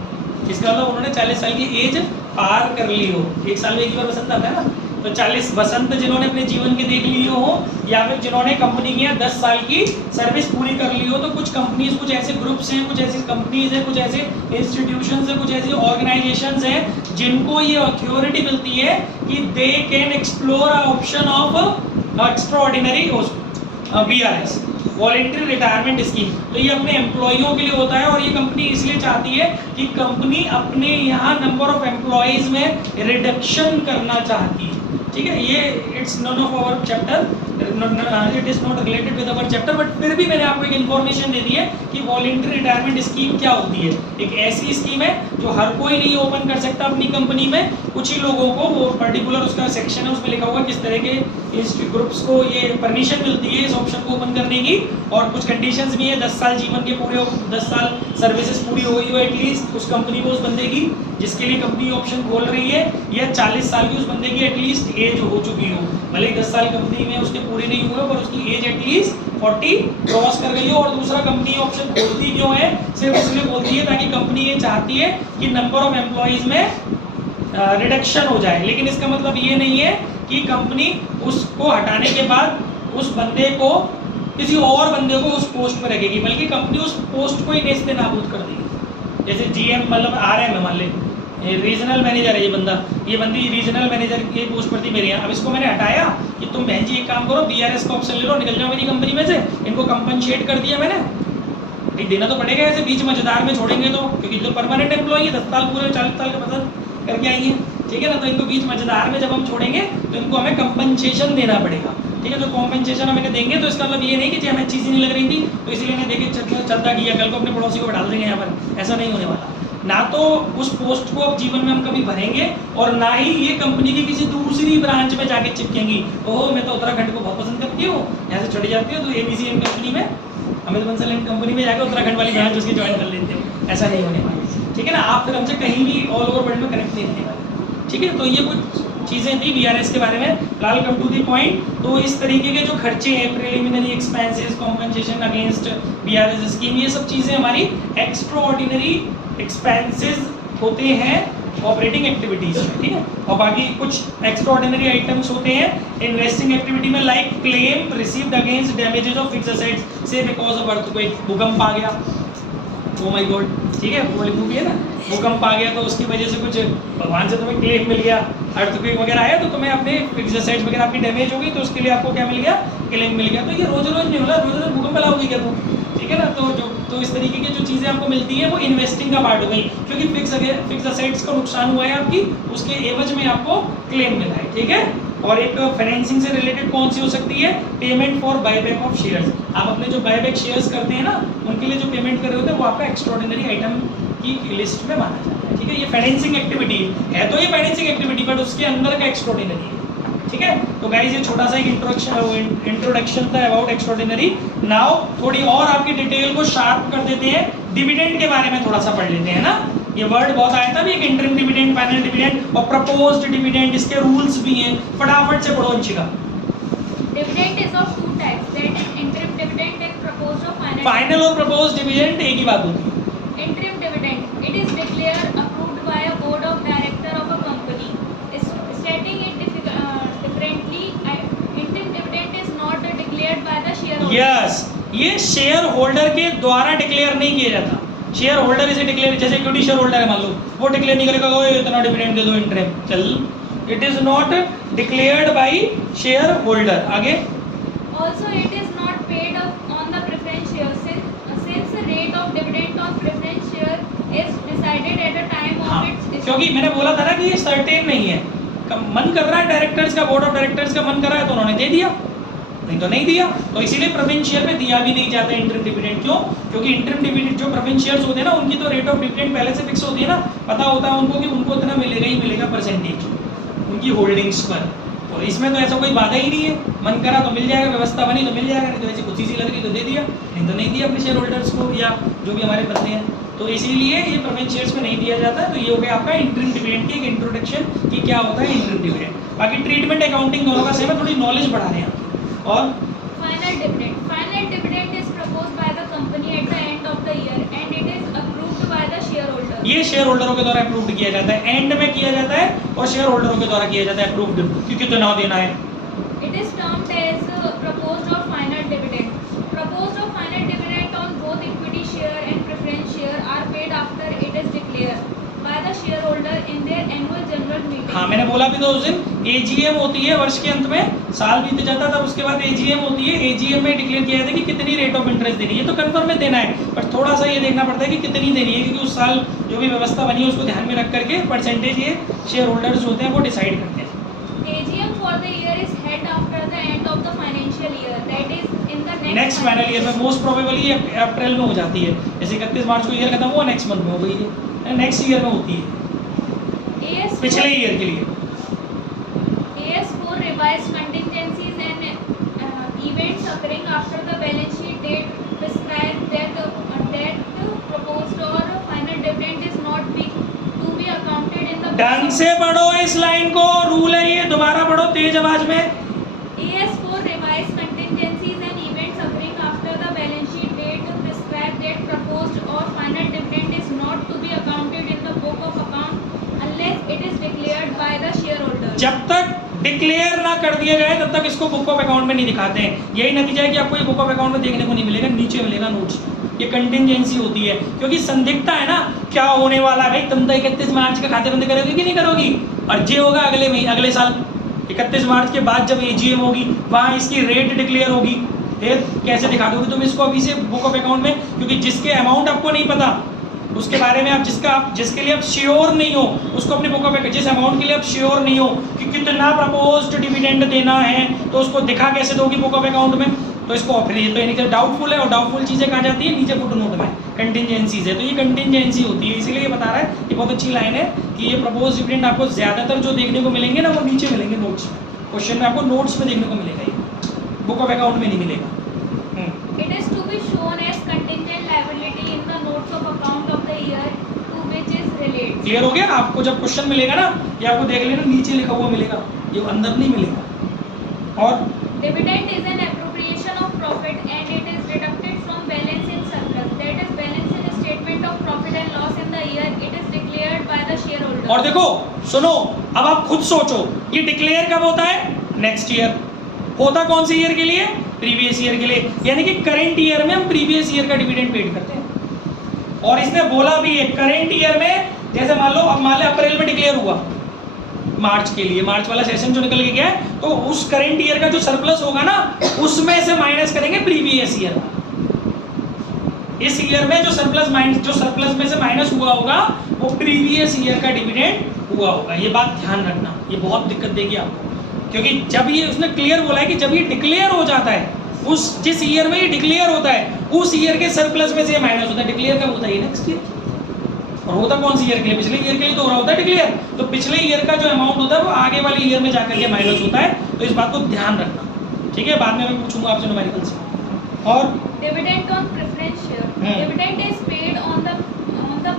इसका मतलब उन्होंने 40 साल की एज पार कर ली हो, एक साल में एक बार वसंत आता है ना, तो 40 वसंत जिन्होंने अपने जीवन के देख लिए हो, या फिर जिन्होंने कंपनी की 10 साल की सर्विस पूरी कर ली हो, तो कुछ कंपनीज, कुछ ऐसे ग्रुप्स हैं, कुछ ऐसी कंपनीज हैं, कुछ ऐसे इंस्टीट्यूशंस हैं, कुछ ऐसी ऑर्गेनाइजेशंस हैं जिनको ये अथॉरिटी मिलती है कि they can explore option of extraordinary VRS, voluntary retirement scheme. तो ये अपने एम्प्लॉइयों के लिए होता है, और ये कंपनी इसलिए चाहती है कि कंपनी अपने यहाँ नंबर ऑफ एम्प्लॉइज में रिडक्शन करना चाहती है। ठीक है, ये it's none of our chapter, it is not related with our chapter, but फिर भी मैंने आपको एक इन्फॉर्मेशन दे दी है कि वॉलेंट्री रिटायरमेंट स्कीम क्या होती है। एक ऐसी स्कीम है जो हर कोई नहीं ओपन कर सकता अपनी कंपनी में, कुछ ही लोगों को, वो पर्टिकुलर उसका सेक्शन है उसमें लिखा होगा किस तरह के ग्रुप्स को ये परमिशन मिलती है इस ऑप्शन को ओपन करने की, और कुछ कंडीशंस भी है। 10 साल जीवन के पूरे, 10 साल सर्विसेज पूरी हो गई हो एटलीस्ट उस कंपनी को, उस बंदे की जिसके लिए कंपनी ऑप्शन खोल रही है, या 40 साल की उस बंदे की एटलीस्ट एज हो चुकी हो, भले ही 10 साल कंपनी में उसके पूरे नहीं हुए पर उसकी एज एटलीस्ट 40 क्रॉस कर गई हो। और दूसरा, कंपनी ऑप्शन खोलती क्यों है, सिर्फ इसलिए खोलती है ताकि कंपनी ये चाहती है कि नंबर ऑफ एम्प्लॉइज में रिडक्शन हो जाए, लेकिन इसका मतलब ये नहीं है कि कंपनी उसको हटाने के बाद उस बंदे को, किसी और बंदे को उस पोस्ट पर रखेगी, बल्कि कंपनी उस पोस्ट को ही नेस्ते नाबूद कर देगी। जैसे GM मतलब RM है मान ले, रीजनल मैनेजर है ये बंदा, ये बंदी रीजनल मैनेजर की पोस्ट पर थी मेरे यहाँ, अब इसको मैंने हटाया कि तुम बहन जी एक काम करो, BRS का ऑप्शन ले लो, निकल जाओ मेरी कंपनी में से, इनको कंपनसेट कर दिया मैंने, भाई देना तो पड़ेगा, ऐसे बीच मजेदार में छोड़ेंगे तो, क्योंकि जो परमानेंट एम्प्लॉई है 10 साल पूरे 40 साल का पसंद करके आई है, ठीक है ना, तो इनको बीच मजेदार में जब हम छोड़ेंगे तो इनको हमें कंपनसेशन देना पड़ेगा। ठीक है, तो कॉम्पनसेशन हमें देंगे, तो इसका मतलब ये नहीं कि हमें चीज़ ही नहीं लग रही थी तो इसीलिए मैं देखे चलता किया, कल को अपने पड़ोसी को डाल देंगे यहाँ पर, ऐसा नहीं होने वाला। ना तो उस पोस्ट को अब जीवन में हम कभी भरेंगे, और ना ही ये कंपनी की किसी दूसरी ब्रांच में जाके चिपकेंगी। ओह मैं तो उत्तराखंड को बहुत पसंद करती हूँ, यहाँ से चढ़ जाती हूँ तो ABCN कंपनी में, अमित बंसल कंपनी में जाकर उत्तराखंड वाली ब्रांच उसकी ज्वाइन कर लेते हो, ऐसा नहीं होने वाला। ठीक है ना, आप फिर हमसे कहीं भी ऑल ओवर वर्ल्ड में कनेक्ट नहीं रहने वाले। ठीक है, तो ये कुछ चीज़ें थी BRS के बारे में। फिलहाल कम टू दी पॉइंट, तो इस तरीके के जो खर्चे हैं, preliminary expenses, compensation against BRS scheme, ये सब चीज़ें हमारी एक्स्ट्राऑर्डिनरी एक्सपेंसेस होते हैं ऑपरेटिंग एक्टिविटीज में। ठीक है, और बाकी कुछ एक्स्ट्राऑर्डिनरी आइटम्स होते हैं इन्वेस्टिंग एक्टिविटी में, like claim received against damages of fixed assets से बिकॉज ऑफ अर्थक्वेक, भूकंप आ गया, ओ माय गॉड, ठीक है, वो मूवी है ना, भूकंप आ गया तो उसकी वजह से कुछ भगवान से तुम्हें क्लेम मिल गया, अर्थक्वेक वगैरह आया तो तुम्हें अपने फिक्स्ड असेट्स वगैरह आपकी डैमेज हो गई तो उसके लिए आपको क्या मिल गया, क्लेम मिल गया। तो ये रोज रोज नहीं होला, रोज रोज भूकंप लाओगी क्या तुम, ठीक है ना, तो इस तरीके की जो चीज़ें आपको मिलती हैं वो इन्वेस्टिंग का पार्ट हो गई, क्योंकि फिक्स असेट्स का नुकसान हुआ है आपकी, उसके एवज में आपको क्लेम मिला है। ठीक है, और एक फाइनेंसिंग से रिलेटेड कौन सी हो सकती है, payment for buyback of shares. आप अपने जो बायबैक शेयर्स करते हैं ना, उनके लिए जो पेमेंट कर रहे होते हैं वो आपका एक्स्ट्राऑर्डिनरी आइटम की लिस्ट में माना जाता है। ठीक है, ये फाइनेंसिंग एक्टिविटी है तो ये फाइनेंसिंग एक्टिविटी, बट उसके अंदर का एक्स्ट्राऑर्डिनरी है। ठीक है। तो गाइस ये छोटा सा एक इंट्रोडक्शन था अबाउट एक्स्ट्राऑर्डिनरी। नाउ थोड़ी और आपकी डिटेल को शार्प कर देते हैं, डिविडेंड के बारे में थोड़ा सा पढ़ लेते हैं ना। ये वर्ड बहुत आया था भी, एक इंटरिम डिविडेंड, फाइनल डिविडेंड और प्रपोज्ड डिविडेंड, इसके रूल्स भी हैं, फटाफट से पढ़ो इनका। Dividend is of two types, that is interim dividend and proposed or final. Final और प्रपोज्ड डिविडेंड एक ही बात होती है। Interim dividend, it is declared approved by a board of director of a company. Stating it differently, interim dividend is not declared by the shareholder. Yes, ये शेयर होल्डर के द्वारा डिक्लेयर नहीं किया जाता। शेयर होल्डर इसे डिक्लेयर, जैसे इक्विटी शेयर होल्डर है मान लो, वो डिक्लेयर नहीं करेगा ओए इतना डिविडेंड दे दो इंटरिम, चल, it is not declared by share holder. आगे Also, it is not paid on the preference share since the rate of dividend on preference share is decided at the time हाँ, of its क्योंकि मैंने बोला था ना कि ये सर्टेन नहीं है, मन कर रहा है डायरेक्टर्स का, बोर्ड ऑफ डायरेक्टर्स का मन कर रहा है तो उन्होंने दे दिया, नहीं तो नहीं दिया। तो इसीलिए प्रेफरेंस शेयर में दिया भी नहीं जाता इंटरिम डिविडेंड। क्यों? क्योंकि इंटरिम डिविडेंड जो प्रेफरेंस शेयर्स होते हैं ना, उनकी तो रेट ऑफ डिविडेंड पहले से फिक्स होती है ना, पता होता है उनको कि उनको इतना मिलेगा ही मिलेगा परसेंटेज उनकी होल्डिंग्स पर। तो इसमें तो ऐसा कोई बाधा ही नहीं है, मन करा तो मिल जाएगा, व्यवस्था बनी तो मिल जाएगा, नहीं तो ऐसी कुछ सी लग रही तो दे दिया, नहीं तो नहीं दिया अपने शेयर होल्डर्स को या जो भी हमारे बंदे हैं। तो इसीलिए ये प्रेफरेंस शेयर्स में नहीं दिया जाता। तो ये हो गया आपका इंटरिम डिविडेंड की एक इंट्रोडक्शन कि क्या होता है इंटरिम डिविडेंड। बाकी ट्रीटमेंट अकाउंटिंग दोनों का सेम है, थोड़ी नॉलेज बढ़ा रहे हैं। और final dividend. Final dividend is proposed by the company at the end of the year and it is approved by the shareholder. ये शेयर होल्डरों के द्वारा अप्रूव्ड किया जाता है, एंड में किया जाता है और शेयर होल्डरों के द्वारा किया जाता है अप्रूव्ड कि कितना देना है। It is termed as proposed or final dividend. Proposed or final dividend on both equity share and preference share are paid after it is declared by the shareholder in their annual general meeting. हाँ, मैंने बोला भी तो उस दिन एजीएम होती है वर्ष के अंत में, साल बीत जाता है तब उसके बाद एजीएम होती है। एजीएम में डिक्लेयर किया जाता है कि कितनी रेट ऑफ इंटरेस्ट देनी है, तो कंफर्म में देना है, पर थोड़ा सा ये देखना पड़ता है कि कितनी देनी है, क्योंकि उस साल जो भी व्यवस्था बनी है उसको ध्यान में रख करके परसेंटेज ये शेयर होल्डर्स होते हैं वो डिसाइड करते हैं। AGM for the year is held after the end of the financial year, that is in the next final year में मोस्ट प्रोबेबली अप्रैल में हो जाती है, जैसे 31 मार्च को ईयर खत्म हुआ, नेक्स्ट मंथ में हो गई है, नेक्स्ट ईयर में होती है, AS4 पिछले ईयर के लिए। AS4 revised contingencies and events occurring after the balance sheet date prescribe that proposed or final dividend is not to be accounted in the ढंग से पढ़ो इस लाइन को, रूल है ये, दोबारा पढ़ो तेज आवाज में। AS4 revised contingencies and events occurring after the balance sheet date prescribe that proposed or final dividend is not to be accounted in the book of account unless it is declared by the shareholder. जब तक डिक्लेयर ना कर दिया जाए तब तक इसको बुक ऑफ अकाउंट में नहीं दिखाते हैं। यही नतीजा है कि आपको ये बुक ऑफ अकाउंट में देखने को नहीं मिलेगा, नीचे मिलेगा नोट्स। ये कंटिंजेंसी होती है, क्योंकि संदिग्धता है ना क्या होने वाला है। भाई तुम तो 31 मार्च का खाते बंद करोगी कि नहीं करोगी, और ये होगा अगले साल 31 मार्च के बाद जब एजीएम होगी वहाँ इसकी रेट डिक्लेयर होगी, फिर कैसे दिखा दोगे तुम इसको अभी से बुक ऑफ अकाउंट में, क्योंकि जिसके अमाउंट आपको नहीं पता उसके बारे में, आप जिसके लिए आप श्योर नहीं हो उसको अपने बुक ऑफ अकाउंट, जिस अमाउंट के लिए आप श्योर नहीं हो कि कितना प्रपोज्ड डिविडेंड देना है, तो उसको दिखा कैसे दोगी बुक ऑफ अकाउंट में। तो इसको फिर ये तो यानी डाउटफुल है, और डाउटफुल चीज़ें कहाँ जाती है, नीचे फुट नोट में कंटिंजेंसीज है। तो ये कंटिंजेंसी होती है, इसीलिए ये बता रहा है, ये बहुत अच्छी लाइन है कि ये प्रपोज डिविडेंड आपको ज़्यादातर जो देखने को मिलेंगे ना वो नीचे मिलेंगे नोट्स में, क्वेश्चन में आपको नोट्स में देखने को मिलेगा, ये बुक ऑफ अकाउंट में नहीं मिलेगा। It is to be shown as contingent liability in the notes of account of the year to which is related. Clear हो गया? आपको जब क्वेश्चन मिलेगा ना, ये आपको देख लेना नीचे लिखा हुआ मिलेगा, ये अंदर नहीं मिलेगा। और Dividend is an appropriation of profit and it is deducted from balance in surplus. That is balance in statement of profit and loss in the year. It is declared by the shareholder. और देखो सुनो, अब आप खुद सोचो, ये डिक्लेयर कब होता है, नेक्स्ट ईयर होता, कौन से ईयर के लिए, प्रीवियस ईयर के लिए, यानी कि करंट ईयर में हम प्रीवियस ईयर का डिविडेंड पेड करते हैं। और इसने बोला भी है करंट ईयर में, जैसे मान लो अप्रैल में डिक्लेयर हुआ मार्च के लिए, मार्च वाला सेशन जो निकल के गया है, तो उस करंट ईयर का जो सरप्लस होगा ना उसमें से माइनस करेंगे प्रीवियस ईयर का। इस ईयर में जो सरप्लस में से माइनस हुआ होगा वो प्रीवियस ईयर का डिविडेंड हुआ होगा। ये बात ध्यान रखना, ये बहुत दिक्कत देगी आपको, क्योंकि जब ये उसने क्लियर बोला है कि जब ये डिक्लेयर हो जाता है, उस जिस ईयर में ये डिक्लेयर होता है उस ईयर के सरप्लस में से ये माइनस होता है। डिक्लेयर कब होता है, नेक्स्ट ईयर। और होता कौन सी ईयर के लिए, पिछले ईयर के लिए तो हो रहा होता है डिक्लेयर, तो पिछले ईयर का जो अमाउंट होता है वो आगे वाले ईयर में जाकर के माइनस होता है, तो इस बात को ध्यान रखना, ठीक है। बाद में मैं पूछूंगा आपसे न्यूमेरिकल से। और dividend on preference share, dividend is paid on the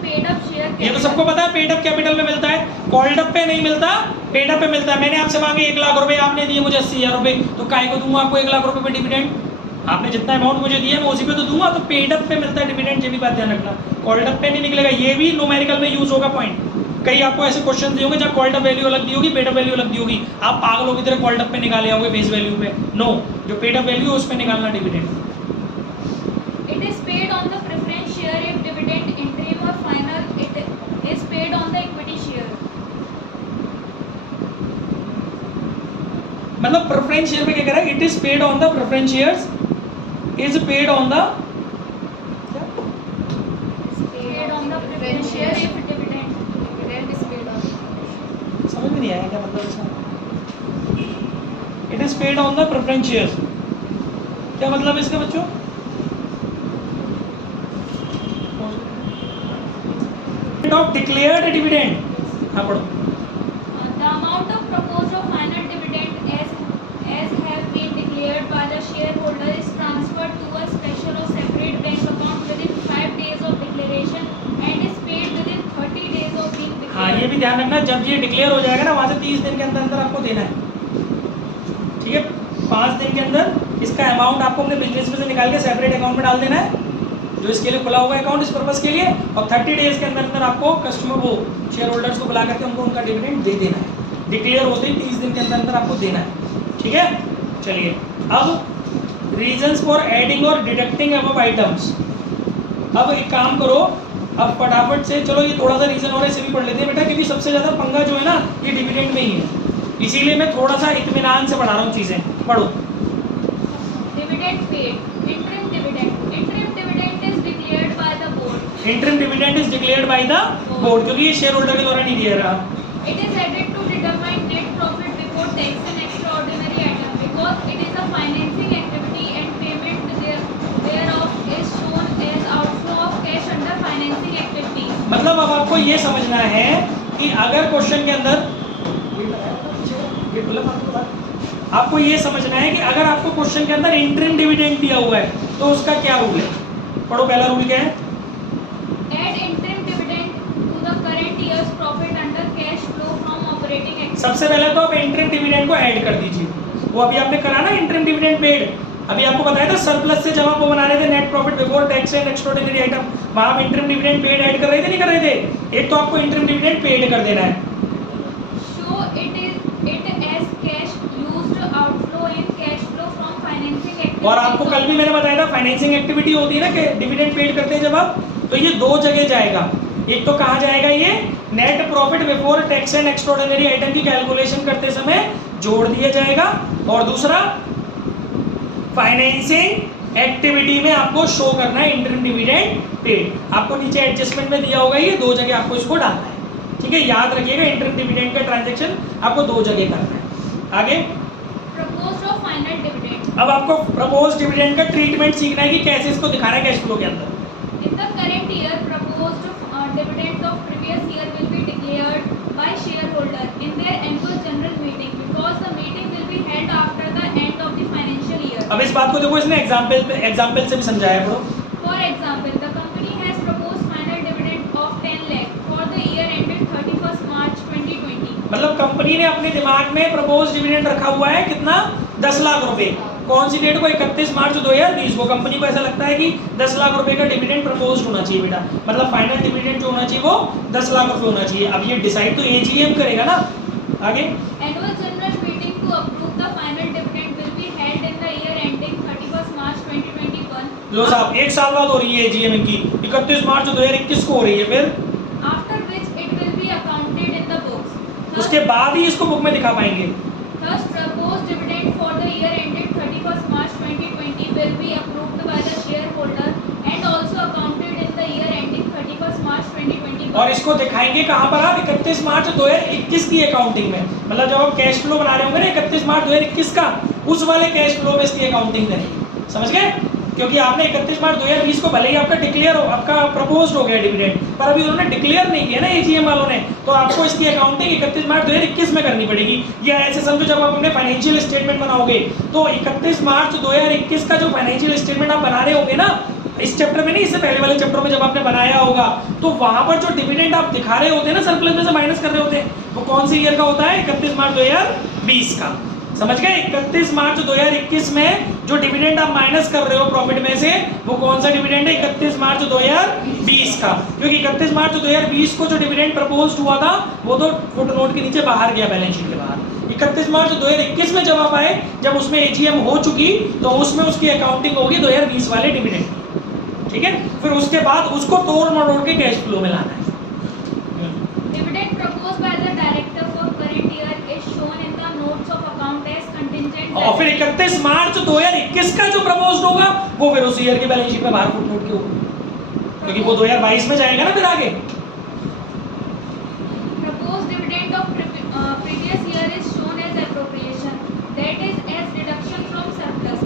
paid up share. ये तो सबको पता है, पेड अप कैपिटल में मिलता है, कॉल्ड अप पे नहीं मिलता, पेड अप पे मिलता है। मैंने आपसे मांगे 1 लाख रुपए, आपने दिए मुझे 80,000 रुपए, तो काय को दूंगा आपको 1 लाख रुपए पे डिविडेंड? आपने जितना अमाउंट मुझे दिया मैं उसी पे तो दूंगा, तो पेड अप पे मिलता है डिविडेंड, ये भी बात ध्यान रखना। कॉल्ड अप पे नहीं निकलेगा, ये भी न्यूमेरिकल में यूज होगा पॉइंट। कई आपको ऐसे क्वेश्चन दिए होंगे जहाँ कॉल्ड अप वैल्यू अलग दी होगी, पेड अप वैल्यू अलग दी होगी, आप पागलों की तरह कॉल्ड अप पे निकाले आओगे फेस वैल्यू पे, नो, जो पेड अप वैल्यू है उस पे निकालना dividend. It is paid on the preference share if dividend interim or final it is paid on the equity share. मतलब प्रेफरेंस शेयर पे क्या कह रहा है, it is paid on the preference shares, is paid on the, Paid on the preference share if dividend is paid on. समझ में नहीं आया क्या मतलब इसका, it is paid on the preference shares, क्या मतलब है इसका बच्चों? ऑफ डिक्लेयर्ड डिविडेंड, हाँ पढ़ो। The amount of proposed or final dividend as have been declared by the shareholder is transferred to a special or separate bank account within 5 days of declaration and is paid within 30 days of being declared. हाँ ये भी ध्यान रखना, जब ये डिक्लेयर हो जाएगा ना वहाँ से 30 दिन के अंदर अंदर आपको देना है, ठीक है। 5 दिन के अंदर इसका अमाउंट आपको अपने बिजनेस में से निकाल के सेपरेट अकाउंट में डाल देना है, जो इसके लिए खुला हुआ अकाउंट इस पर्पस के लिए, और 30 डेज के अंदर अंदर आपको कस्टमर वो शेयर होल्डर्स को बुला करके उनको उनका डिविडेंड दे देना है। डिक्लेयर होते ही 30 दिन के अंदर अंदर आपको देना है, ठीक है। चलिए अब रीजंस फॉर एडिंग और डिडक्टिंग अबव आइटम्स। अब एक काम करो, अब फटाफट से चलो ये थोड़ा सा रीजन और इसे भी पढ़ लेते हैं बेटा, क्योंकि सबसे ज़्यादा पंगा जो है ना ये डिविडेंड में ही है, इसीलिए मैं थोड़ा सा इत्मीनान से पढ़ा रहा हूँ चीज़ें, पढ़ो। Dividend paid. Interim dividend. Interim dividend is declared by the board. Interim dividend is declared by the board, क्योंकि ये शेयर होल्डर के द्वारा नहीं दिया रहा। It is added to determine net profit before tax and extraordinary item because it is a financing activity and payment thereof is shown as outflow of cash under financing activity. मतलब अब आपको ये समझना है कि अगर क्वेश्चन के अंदर आपको ये समझना है कि अगर आपको क्वेश्चन के अंदर इंटरिम डिविडेंड दिया हुआ है तो उसका क्या रूल है, पढ़ो। पहला रूल क्या है? Add interim dividend to the current year's profit under cash flow from operating activity. सबसे पहले तो आप इंटरिम डिविडेंड को ऐड कर दीजिए, वो अभी आपने करा ना इंटरिम डिविडेंड पेड, अभी आपको बताया था सरप्लस से जब आप वो बना रहे थे net profit before tax and extraordinary item, वहां आप इंटरिम डिविडेंड पेड ऐड कर रहे थे नहीं कर रहे थे? एक तो आपको इंटरिम डिविडेंड पेड कर देना है, Show it as cash used outflow in cash flow from financing activity. और आपको कल भी मैंने बताया था फाइनेंसिंग एक्टिविटी होती है ना कि डिविडेंड पेड करते हैं जब आप, तो ये दो जगह जाएगा। एक तो कहाँ जाएगा, ये net profit before tax and extraordinary item की कैलकुलेशन करते समय जोड़ दिया जाएगा, और दूसरा फाइनेंसिंग एक्टिविटी में आपको शो करना है इंटरिम डिविडेंड पेड। आपको नीचे एडजस्टमेंट में दिया होगा, ये दो जगह आपको इसको डालना है, ठीक है। याद रखिएगा इंटरिम डिविडेंड का ट्रांजैक्शन आपको दो जगह करना है। आगे Proposed or final dividend. अब आपको प्रपोज डिविडेंड का ट्रीटमेंट सीखना है कि कैसे इसको दिखाना है कैश फ्लो के अंदर। In the current year, proposed dividend of previous year will be declared by shareholder in their annual general meeting because the meeting will be held after the end of the financial year. अब इस बात को देखो, इसने एग्जाम्पल से भी समझाया bro. For example, the company has proposed final dividend of 10 lakh for the year ended 31st March 2020. मतलब कंपनी ने अपने दिमाग में प्रपोज डिविडेंड रखा हुआ है कितना, 10 लाख रुपए। कौन सी डेट को, 31 मार्च 2020 को। कंपनी को ऐसा लगता है कि 10 लाख रुपए का डिविडेंड प्रपोज होना चाहिए बेटा, मतलब फाइनल डिविडेंड जो होना चाहिए वो 10 लाख रुपए होना चाहिए। अब ये डिसाइड तो एजीएम करेगा ना। आगे Annual general meeting to approve the final dividend will be held in the year ending 31st March 2021. लो साहब, एक साल बाद हो रही है एजीएम की, 31 मार्च 2021 को हो रही है। फिर After which it will be accounted in the books. उसके बाद ही इसको बुक में दिखा पाएंगे। Thus, proposed dividend for the year ended 31st March 2020 will be approved by the shareholder and also accounted in the year ending 31st March 2021. और इसको दिखाएंगे कहाँ पर आप, 31 मार्च 2021 की अकाउंटिंग में। मतलब जब आप कैश फ्लो बना रहे होंगे ना 31 मार्च 2021 का, उस वाले कैश फ्लो में इसकी अकाउंटिंग करेंगे। समझ गए? क्योंकि आपने 31 मार्च 2020 को भले ही आपका डिक्लेयर हो, आपका प्रपोज्ड हो गया डिविडेंड, पर अभी उन्होंने डिक्लेयर नहीं किया ना एजीएम वालों ने, तो आपको इसकी अकाउंटिंग 31 मार्च 2021 में करनी पड़ेगी। या ऐसे समझो जब आप अपने फाइनेंशियल स्टेटमेंट बनाओगे तो 31 मार्च 2021 का जो फाइनेंशियल स्टेटमेंट आप बना रहे होगे ना, इस चैप्टर में नहीं, इससे पहले वाले चैप्टर में जब आपने बनाया होगा, तो वहां पर जो डिविडेंड आप दिखा रहे होते हैं ना, सरप्लस में से माइनस कर रहे होते हैं, वो कौन से ईयर का होता है? 31 मार्च 2020 का। समझ गए? 31 मार्च 2021 में जो डिविडेंड आप माइनस कर रहे हो प्रॉफिट में से, वो कौन सा डिविडेंड है? 31 मार्च 2020 का। क्योंकि 31 मार्च 2020 को जो डिविडेंड प्रपोज्ड हुआ था वो तो फुटनोट के नीचे बाहर गया, बैलेंस शीट के बाहर। 31 मार्च 2021 में जब आप आए, जब उसमें एजीएम हो चुकी, तो उसमें उसकी अकाउंटिंग होगी 2020 वाले डिविडेंड, ठीक है? फिर उसके बाद उसको तोड़ मरोड़ के कैश फ्लो में लाना है। Dividend proposed by the director for current year is shown in the notes of account as contingent और फिर 31 मार्च 2021 का जो प्रपोज्ड होगा वो फिर उस ईयर की बैलेंस शीट में बाहर फुटनोट के होगा, क्योंकि वो 2022 में जाएगा ना फिर आगे। proposed dividend of previous year is shown as appropriation, that is as deduction from surplus,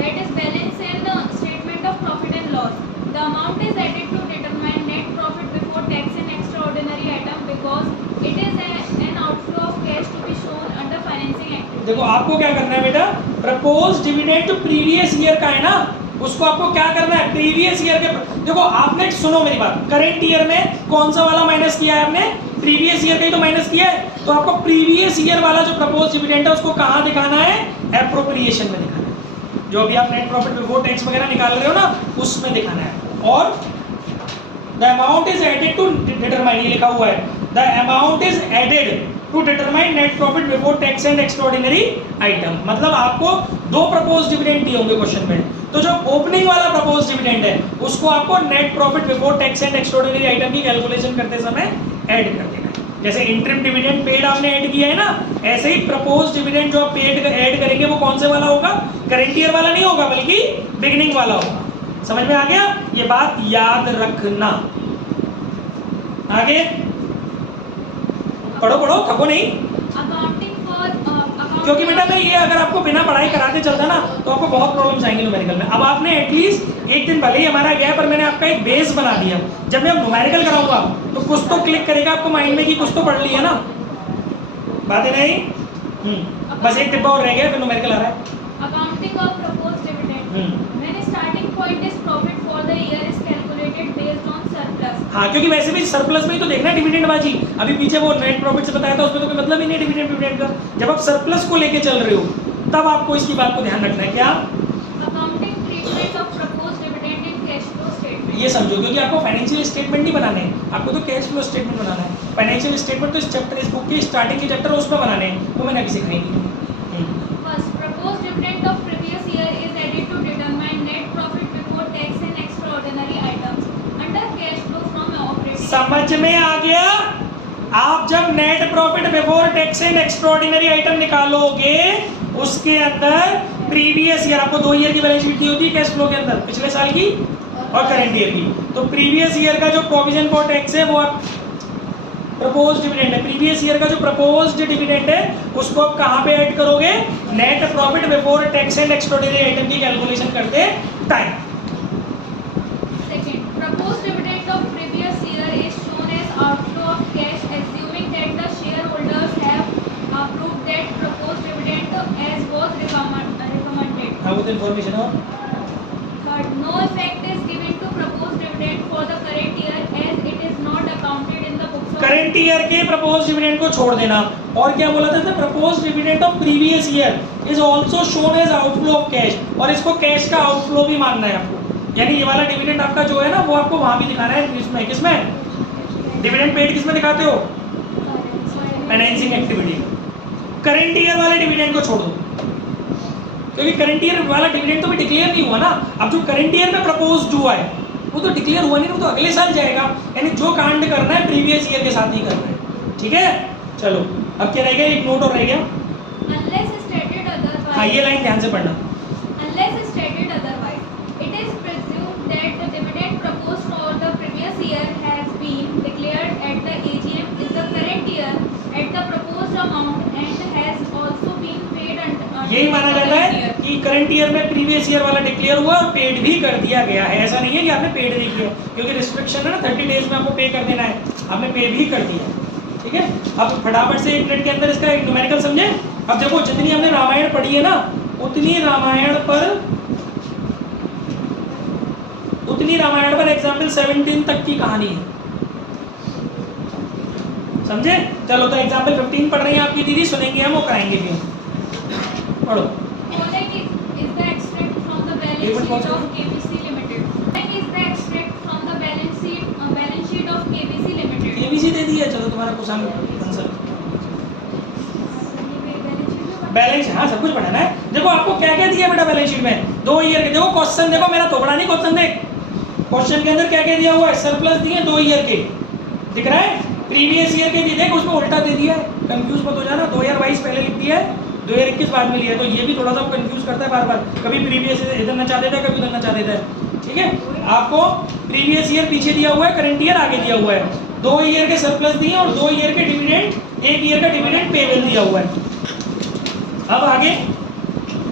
that is balance in statement of profit and loss. The amount is added to determine net profit before tax and extraordinary item because it is an outflow of cash to be shown under financing activity. देखो आपको क्या करना है बेटा, प्रपोज डिविडेंड जो प्रीवियस ईयर का है ना, उसको आपको क्या करना है? प्रीवियस ईयर के, देखो आपने, सुनो मेरी बात, करंट ईयर में कौन सा वाला माइनस किया है आपने? प्रीवियस ईयर का ही तो माइनस किया है। तो आपको प्रीवियस ईयर वाला जो प्रपोज डिविडेंड है उसको कहाँ दिखाना है? एप्रोप्रिएशन में दिखाना है। जो अभी आप नेट प्रॉफिट बिफोर टैक्स वगैरह निकाल रहे हो ना, उसमें दिखाना है। और the amount is added to determine, ये लिखा हुआ है, the amount is added to determine net profit before tax and extraordinary item. मतलब आपको दो प्रपोज डिविडेंड दिए होंगे क्वेश्चन में, तो जो ओपनिंग वाला प्रपोज डिविडेंड है उसको आपको net profit before tax and extraordinary item की कैलकुलेशन करते समय ऐड कर देना है। जैसे इंटरिम डिविडेंड पेड आपने ऐड किया है ना, ऐसे ही प्रपोज डिविडेंड जो आप पेड ऐड करेंगे वो कौन से वाला होगा? करंट ईयर वाला नहीं होगा, बल्कि बिगिनिंग वाला होगा। समझ में आ गया? ये बात याद रखना। आगे पढ़ो पढ़ो, थको नहीं। Accounting for क्योंकि बेटा मैं ये अगर आपको बिना पढ़ाई कराते चलता ना तो आपको बहुत प्रॉब्लम्स आएंगी न्यूमेरिकल में। अब आपने एटलीस्ट एक दिन भले ही हमारा गया, पर मैंने आपका एक बेस बना दिया। जब मैं न्यूमेरिकल कराऊंगा तो कुछ तो क्लिक करेगा आपको माइंड में कि कुछ तो पढ़ लिया ना, बातें नहीं। बस एक डिब्बा और रह गया, फिर न्यूमेरिकल आ रहा है। accounting of proposed dividend. When starting point is profit for the year is calculated based on surplus. हाँ, क्योंकि वैसे भी सरप्लस में ही तो देखना है डिविडेंड बाजी। अभी पीछे वो नेट प्रॉफिट से बताया था, उसमें तो कोई मतलब ही नहीं डिविडेंड का। जब आप सरप्लस को लेके चल रहे हो तब आपको इसकी बात को ध्यान रखना है। क्या? Accounting treatment of proposed dividend in cash flow statement. ये समझो, क्योंकि आपको फाइनेंशियल स्टेटमेंट नहीं बनाने हैं, आपको तो कैश फ्लो स्टेटमेंट बनाना है। फाइनेंशियल स्टेटमेंट तो इस चैप्टर, इस बुक के स्टार्टिंग के चैप्टर उसमें बनाने हैं, वो मैंने अभी सिखाई नहीं। First, proposed dividend of previous year is added to determine net profit before tax and extraordinary items under cash flow from operating. समझ में आ गया? आप जब net profit before tax and extraordinary item निकालोगे, उसके अंदर प्रीवियस ईयर, आपको 2 ईयर की बैलेंस शीट दी होती है कैश फ्लो के अंदर, पिछले साल की और करंट ईयर की। तो प्रीवियस ईयर का जो प्रोविजन फॉर टैक्स है वो आप प्रपोज्ड डिविडेंड है, प्रीवियस ईयर का जो प्रपोज्ड डिविडेंड है उसको आप कहाँ पे ऐड करोगे? Net profit before tax and extraordinary item की कैलकुलेशन करते time. Second, proposed dividend of previous year is shown as outflow of cash assuming that the shareholders have approved that proposed dividend as was recommended. हाँ, वो तो इन्फॉर्मेशन है। Third, no effect is given to proposed dividend for the current year as it is not accounted in the books of current year के प्रपोज डिविडेंड को छोड़ देना। और क्या बोला था? Propose dividend of previous year is also shown as outflow of cash, और इसको कैश का आउटफ्लो भी मानना है आपको। यानी ये वाला डिविडेंड आपका जो है ना, वो आपको वहां भी दिखाना है। इसमें किसमें डिविडेंड पेड किसमें दिखाते हो? Financing activity. करंट ईयर वाले डिविडेंड को छोड़ दो, क्योंकि करंट ईयर वाला डिविडेंड तो भी डिक्लेयर नहीं हुआ ना। अब जो करंट ईयर में प्रपोज्ड हुआ है वो तो डिक्लेयर हुआ नहीं, वो तो अगले साल जाएगा। यानी जो कांड करना है प्रीवियस ईयर के साथ ही करना है, ठीक है? चलो अब क्या रह गया? एक नोट और रह गया। unless stated otherwise. हाँ, ये लाइन ध्यान से पढ़ना। Unless stated otherwise, it is presumed that the dividend proposed for the previous year has been declared at the AGM is the current year at the proposed amount and has also been paid यही माना जाता है कि करंट ईयर में प्रीवियस ईयर वाला डिक्लेयर हुआ और पेड भी कर दिया गया है। ऐसा नहीं है कि आपने पेड नहीं किया, क्योंकि रिस्ट्रिक्शन है ना 30 डेज में आपको पे कर देना है, आपने पे भी कर दिया। ठीक है, अब फटाफट से 1 मिनट के अंदर इसका एक न्यूमेरिकल समझे। अब देखो जितनी हमने रामायण पढ़ी है ना, उतनी रामायण पर एग्जाम्पल 17 तक की कहानी है, समझे। चलो तो एग्जाम्पल 15 पढ़ रही हैं आपकी दीदी, सुनेंगे हम, वो कराएंगे भी। पढ़ो। Following is the extract from the balance sheet of KBC Limited. Following is the extract from the balance sheet of KBC Limited. KBC दे दिया, चलो तुम्हारा कुछ आंसर बैलेंस, हाँ सब कुछ पढ़ाना है। देखो आपको क्या क्या दिया बेटा बैलेंस शीट में, 2 ईयर के। देखो क्वेश्चन देखो, मेरा थोपड़ा नहीं, क्वेश्चन देख। क्वेश्चन के अंदर क्या क्या दिया हुआ है, सरप्लस दिए 2 ईयर के, दिख रहा है। प्रीवियस ईयर के दिए, देख उसमें उल्टा दे दिया है, कंफ्यूज मत हो जाना। 2022 पहले लिख दिया है, 2021 बाद में लिया है, तो ये भी थोड़ा सा कंफ्यूज करता है बार बार, कभी प्रीवियस इधर नचा देता है, कभी उधर नचा देता है। ठीक है, आपको प्रीवियस ईयर पीछे दिया हुआ है, करंट ईयर आगे दिया हुआ है। 2 ईयर के सरप्लस दिए और 2 ईयर के डिविडेंड, 1 ईयर का डिविडेंड पेबल दिया हुआ है। अब आगे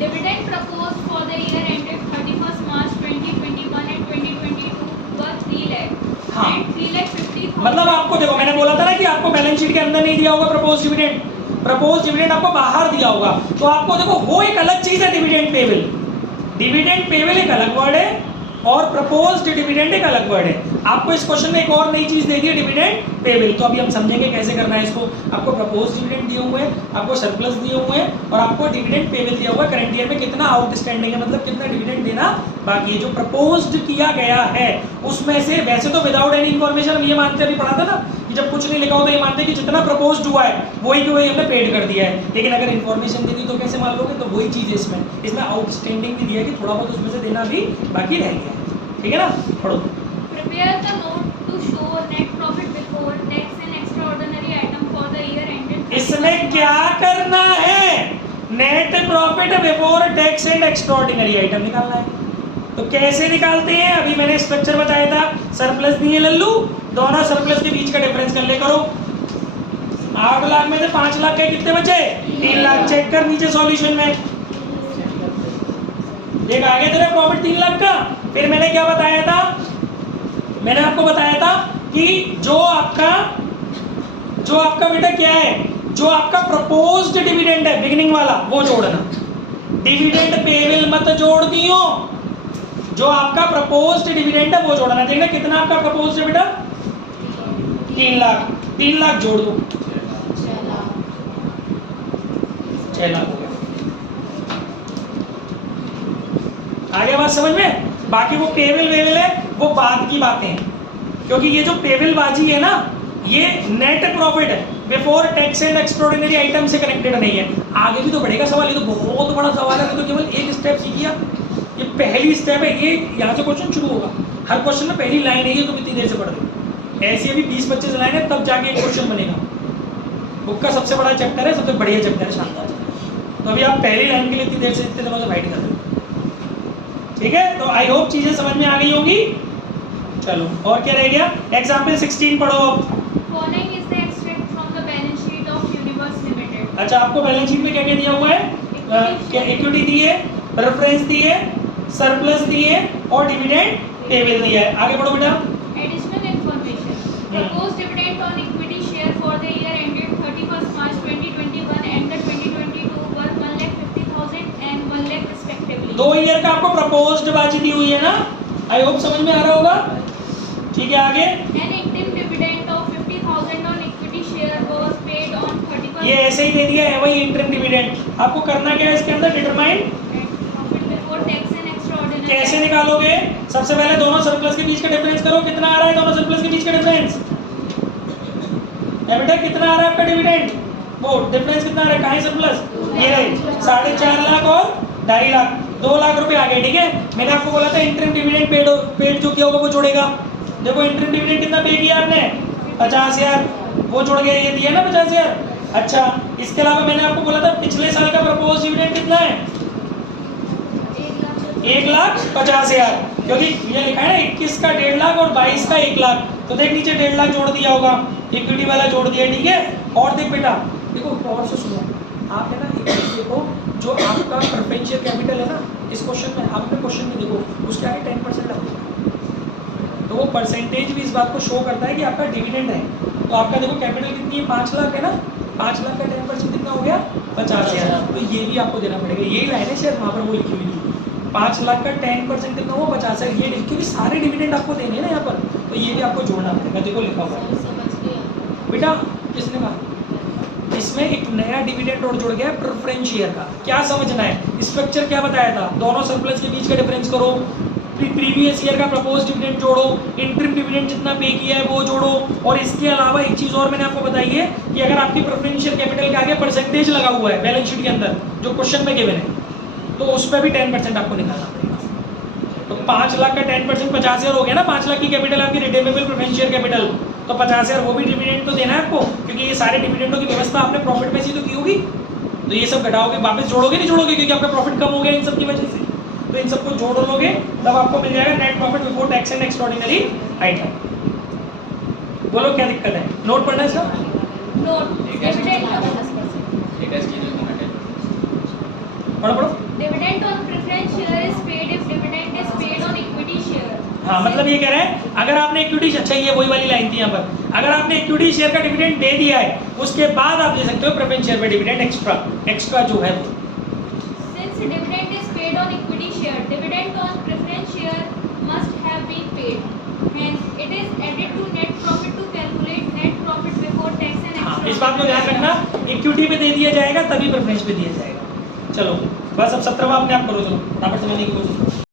Dividend proposed for the year ended 31st March 2021 and 2022 were 3 lakh हाँ। and 3,50,000. मतलब आपको देखो, मैंने बोला था ना कि आपको बैलेंस शीट के अंदर नहीं दिया होगा प्रपोज डिविडेंड, प्रपोज डिविडेंड आपको बाहर दिया होगा। तो आपको देखो वो एक अलग चीज है, डिविडेंड पेबल। डिविडेंड पेबल एक अलग वर्ड है और प्रपोज्ड डिविडेंड एक अलग वर्ड है। आपको इस क्वेश्चन में एक और नई चीज दे दी है, डिविडेंड पेबल। तो अभी हम समझेंगे कैसे करना है इसको। आपको प्रपोज्ड डिविडेंड दिए हुए हैं, आपको सरप्लस दिए हुए हैं और आपको डिविडेंड पेबल दिया हुआ है। करंट ईयर में कितना आउटस्टैंडिंग है, मतलब कितना डिविडेंड देना बाकी है। जो प्रपोज्ड किया गया है उसमें से, वैसे तो विदाउट एनी इन्फॉर्मेशन हम ये मानते, अभी पढ़ा था ना कि जब कुछ नहीं लिखा होता ये मानते कि जितना प्रपोज्ड हुआ है वही के वही हमने पेड कर दिया है। लेकिन अगर इन्फॉर्मेशन दे दी तो कैसे मान लोगे, तो वही चीज है इसमें आउटस्टैंडिंग भी दिया है कि थोड़ा बहुत उसमें से देना भी बाकी रह गया है। ठीक है ना, पढ़ो। Prepare the note to show net profit before tax and extraordinary item for the year ended. इसमें क्या करना है, net profit before tax and extraordinary item निकालना है। तो कैसे निकालते हैं, अभी मैंने स्ट्रक्चर बताया था। सरप्लस दिए लल्लू, दोनों सरप्लस के बीच का डिफरेंस कर ले करो। 8 लाख में से 5 लाख के कितने बचे, 3 लाख। चेक कर नीचे सॉल्यूशन में, देख आगे तेरा प्रॉफिट 3 लाख का। फिर मैंने क्या बताया था, मैंने आपको बताया था कि जो आपका बेटा क्या है, जो आपका प्रपोज्ड डिविडेंड है बिगिनिंग वाला वो जोड़ना, डिविडेंड पेबल मत जोड़ दियो। जो आपका प्रपोज्ड डिविडेंड है वो जोड़ना। देखना कितना आपका प्रपोज्ड है बेटा, 3 लाख। 3 लाख जोड़ दो, 6 लाख हो गया। आगे बात समझ में। बाकी वो पेबल वेबल है वो बाद की बातें हैं, क्योंकि ये जो पेबल बाजी है ना, ये नेट प्रॉफिट है before tax and extraordinary item से कनेक्टेड नहीं है। आगे भी तो बढ़ेगा सवाल, ये तो बहुत बड़ा सवाल है। तो केवल एक स्टेप सीखिए, ये पहली स्टेप है, ये यहाँ से क्वेश्चन शुरू होगा। हर क्वेश्चन में पहली लाइन है, ये तुम इतनी देर से पढ़ रहे हो। ऐसी अभी 20-25 लाइन है, तब जाके एक क्वेश्चन बनेगा। बुक का सबसे बड़ा चैप्टर है, सबसे बढ़िया चैप्टर है, शानदार। तो अभी आप पहली लाइन के लिए इतनी देर से, इतने दिनों से फाइट कर रहे हो। ठीक है, तो आई होप चीजें समझ में आ गई होंगी। चलो और क्या रह गया, एग्जाम्पल 16 पढ़ो अब। Following is the extract from the balance sheet of Universe Limited. अच्छा, आपको बैलेंस शीट में क्या क्या दिया हुआ है, क्या इक्विटी दी है, रेफरेंस दी है, सरप्लस दी है और डिविडेंड पेबल दिया है। आगे बढ़ो बेटा। Additional information. Proposed dividend on equity share for the year ended 31st March 2021 and the 2022 were 1,50,000 and 1 lakh respectively. 2 year का आपको प्रपोज्ड बाजी दी हुई है ना, आई होप समझ में आ रहा होगा। ठीक है, आगे। An interim dividend of 50,000 on equity share was paid on 31st. ये ऐसे ही दे दिया है, वही इंटरिम डिविडेंड। आपको करना क्या है इसके अंदर, determine Profit before tax and extraordinary. कैसे निकालोगे। सबसे पहले दोनों सरप्लस के बीच का डिफरेंस करो, कितना आ रहा है दोनों सरप्लस के बीच का डिफरेंस। बेटा कितना आ रहा है आपका डिविडेंड, वो डिफरेंस कितना आ रहा है, कहाँ है सरप्लस, ये रहे 4.5 लाख और 2.5 लाख, 2 लाख रुपए आ गए। ठीक है, मैंने आपको बोला था इंटरिम डिविडेंड पेड जो किया होगा वो जोड़ेगा। देखो इंटरिम डिविडेंड कितना पे किया आपने, 50,000, वो जोड़ गया, ये दिया ना 50,000। अच्छा, इसके अलावा मैंने आपको बोला था पिछले साल का प्रपोज डिविडेंड कितना है, 1,50,000, क्योंकि ये लिखा है ना 21 का 1.5 लाख और 22 का 1 लाख। तो देख नीचे 1.5 लाख जोड़ दिया होगा, इक्विटी वाला जोड़ दिया। ठीक है, और देख बेटा, देखो और से सुनो, आप है ना एक चीज देखो, जो आपका प्रेफरेंशियल कैपिटल है ना, इस क्वेश्चन में आप अपने क्वेश्चन में देखो, उसके आगे 10% लगेगा। तो वो परसेंटेज भी इस बात को शो करता है कि आपका डिविडेंड है। तो आपका देखो कैपिटल कितनी है, 5 लाख है ना, 5 लाख का 10% कितना हो गया, 50,000। तो ये भी आपको देना पड़ेगा। यही लाइन है शायद वहाँ पर वो लिखी हुई थी, 5 लाख का 10% कितना हुआ, 50,000। ये क्योंकि सारे डिविडेंड आपको देने हैं ना यहाँ पर, तो ये भी आपको जोड़ना पड़ेगा। देखो लिखा हुआ है बेटा, किसने कहा? इसमें एक नया डिविडेंड और जुड़ गया है, प्रेफरेंस शेयर का। क्या समझना है, स्ट्रक्चर क्या बताया था, दोनों सरप्लस के बीच का डिफरेंस करो, प्रीवियस ईयर का प्रपोज डिविडेंड जोड़ो, इंटरिम डिविडेंड जितना पे किया है वो जोड़ो, और इसके अलावा एक चीज और मैंने आपको बताई है कि अगर आपकी प्रेफरेंशियल कैपिटल के आगे परसेंटेज लगा हुआ है बैलेंस शीट के अंदर जो क्वेश्चन में गिवन है, तो उस पर भी 10% आपको निकालना पड़ेगा। तो 5 लाख का 10% 50,000 हो गया ना, 5 लाख की कैपिटल आपकी रिडीमेबल प्रेफरेंशियल कैपिटल, तो 50,000 वो भी डिविडेंड तो देना है आपको, क्योंकि ये सारे डिविडेंडों की व्यवस्था आपने प्रॉफिट में से तो की होगी। तो ये सब घटाओगे, वापस जोड़ोगे नहीं जोड़ोगे, क्योंकि आपका प्रॉफिट कम हो गया इन सब की वजह से। तो इन सबको जोड़ लोगे तब आपको मिल जाएगा net profit before tax and extraordinary item. बोलो क्या दिक्कत है, नोट पढ़ना है इसका? नोट डिविडेंड पढ़ो पढ़ो। Dividend on preference share is paid if dividend is paid on equity share. हाँ, मतलब ये कह रहे हैं अगर आपने इक्विटी, अच्छा ये वही वाली लाइन थी यहाँ पर, अगर आपने इक्विटी शेयर का डिविडेंड दे दिया है उसके बाद आप दे सकते हो प्रेफरेंस शेयर पे डिविडेंड एक्स्ट्रा जो है वो। Since dividend is paid on equity share, dividend on preference share must have been paid. Hence, it is added to net profit to calculate net profit before tax and हाँ, extra. इस बात को ध्यान रखना, इक्विटी पे दे दिया जाएगा तभी प्रेफरेंस पे दिया जाएगा। चलो बस अब 17वां अपने आप करो, चलो फटाफट समझने की कोशिश करो।